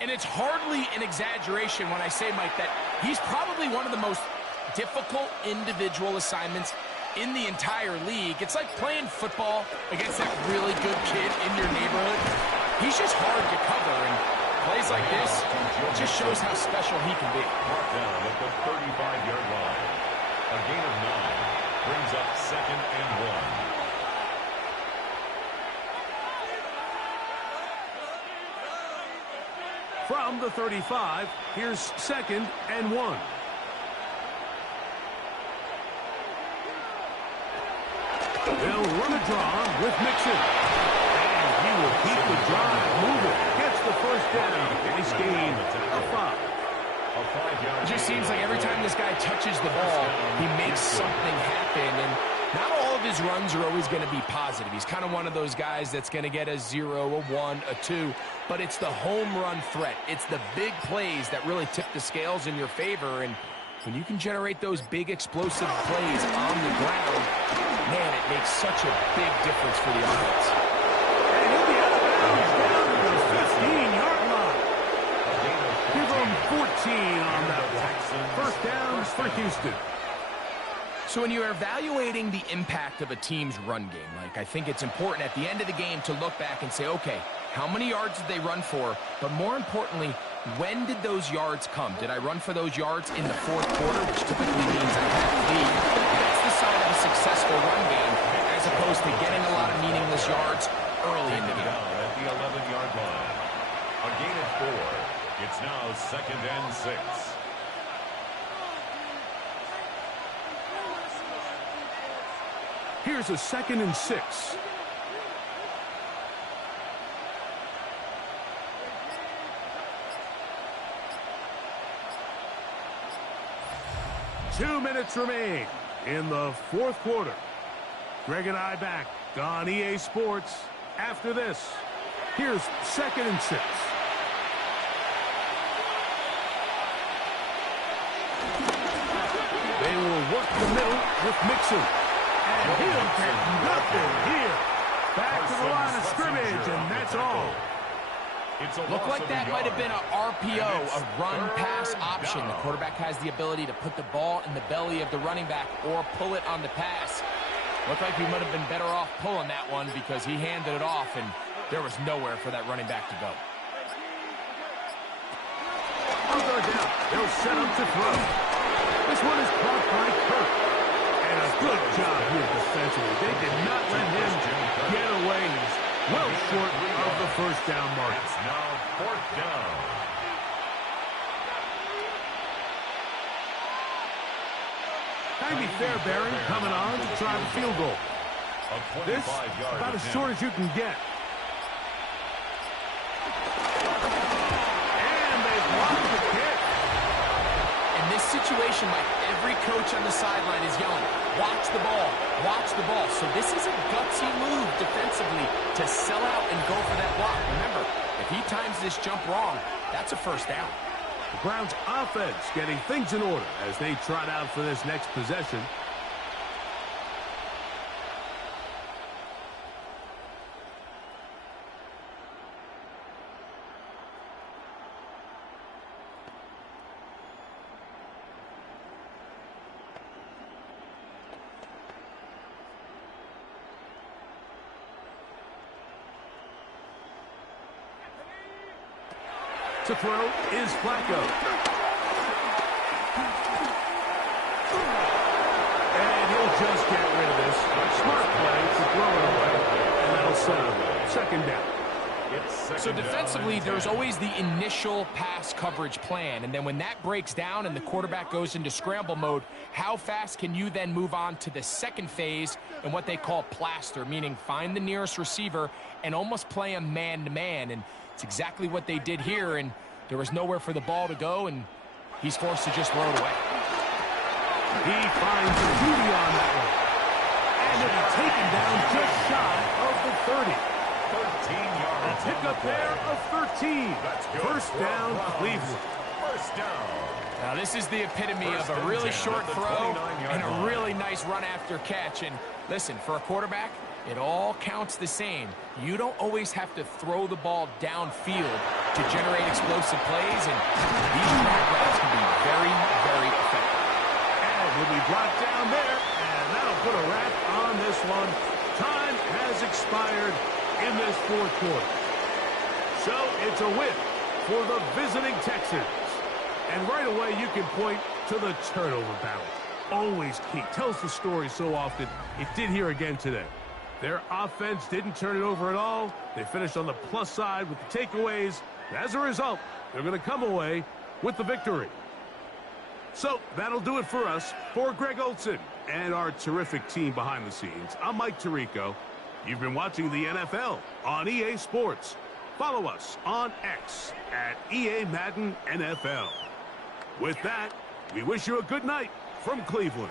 And it's hardly an exaggeration when I say, Mike, that he's probably one of the most difficult individual assignments in the entire league. It's like playing football against that really good kid in your neighborhood. He's just hard to cover, and plays like this just shows how special he can be. Brought down at the 35-yard line. A gain of 9 brings up 2nd and 1. From the 35, here's 2nd and 1. They'll run a draw with Mixon. And he will keep the drive moving. Gets the 1st down. Nice gain of 5. It just seems like every time this guy touches the ball, he makes something happen. And not all of his runs are always going to be positive. He's kind of one of those guys that's going to get a 0, a 1, a 2. But it's the home run threat. It's the big plays that really tip the scales in your favor. And when you can generate those big explosive plays on the ground, man, it makes such a big difference for the offense. And he'll be out of bounds down to the 15-yard line. Give him 14 on that one. 1st down for Houston. So when you're evaluating the impact of a team's run game, Mike, I think it's important at the end of the game to look back and say, okay, how many yards did they run for? But more importantly, when did those yards come? Did I run for those yards in the 4th quarter, which typically means I have the lead? That's the sign of a successful run game, as opposed to getting a lot of meaningless yards early in the game. At the 11-yard line. A gain of 4. It's now 2nd and 6. Here's a 2nd and 6. 2 minutes remain in the fourth quarter. Greg and I back on EA Sports after this. Here's 2nd and 6. They will work the middle with Mixon. And he'll get nothing here. Back to the line of scrimmage, and that's all. Looked like that might have been an RPO, a run-pass option. The quarterback has the ability to put the ball in the belly of the running back or pull it on the pass. Looked like he might have been better off pulling that one because he handed it off, and there was nowhere for that running back to go. Down. They'll set up to throw. This one is caught by Kirk. And a good job here defensively. They did not let him get away. He's well short of the first down mark. It's now 4th down. Tiny Fairbairn coming on to try the field goal. This about as short as you can get. And they blocked the kick. In this situation, Mike, every coach on the sideline is yelling, watch the ball, watch the ball. So this is a gutsy move defensively to sell out and go for that block. Remember, if he times this jump wrong, that's a first down. The Browns offense getting things in order as they trot out for this next possession. To throw is Flacco. And he'll just get rid of this. Smart play to throw it away. And that'll set up 2nd down. So defensively, there's always the initial pass coverage plan. And then when that breaks down and the quarterback goes into scramble mode, how fast can you then move on to the second phase and what they call plaster, meaning find the nearest receiver and almost play him man-to-man. And it's exactly what they did here, and there was nowhere for the ball to go, and he's forced to just throw it away. He finds a duty on that one. And it'll be taken down just shy of the 30. 13 yards. A pickup there of 13. First down, Cleveland. First down. Now, this is the epitome of a really short throw and a really nice run after catch. And listen, for a quarterback, it all counts the same. You don't always have to throw the ball downfield to generate explosive plays, and these drag routes can be very, very effective. And he'll be brought down there, and that'll put a wrap on this one. Time has expired in this fourth quarter. So it's a win for the visiting Texans. And right away, you can point to the turnover battle. Always key. Tells the story so often. It did here again today. Their offense didn't turn it over at all. They finished on the plus side with the takeaways. As a result, they're going to come away with the victory. So that'll do it for us. For Greg Olson and our terrific team behind the scenes, I'm Mike Tirico. You've been watching the NFL on EA Sports. Follow us on X at EA Madden NFL. With that, we wish you a good night from Cleveland.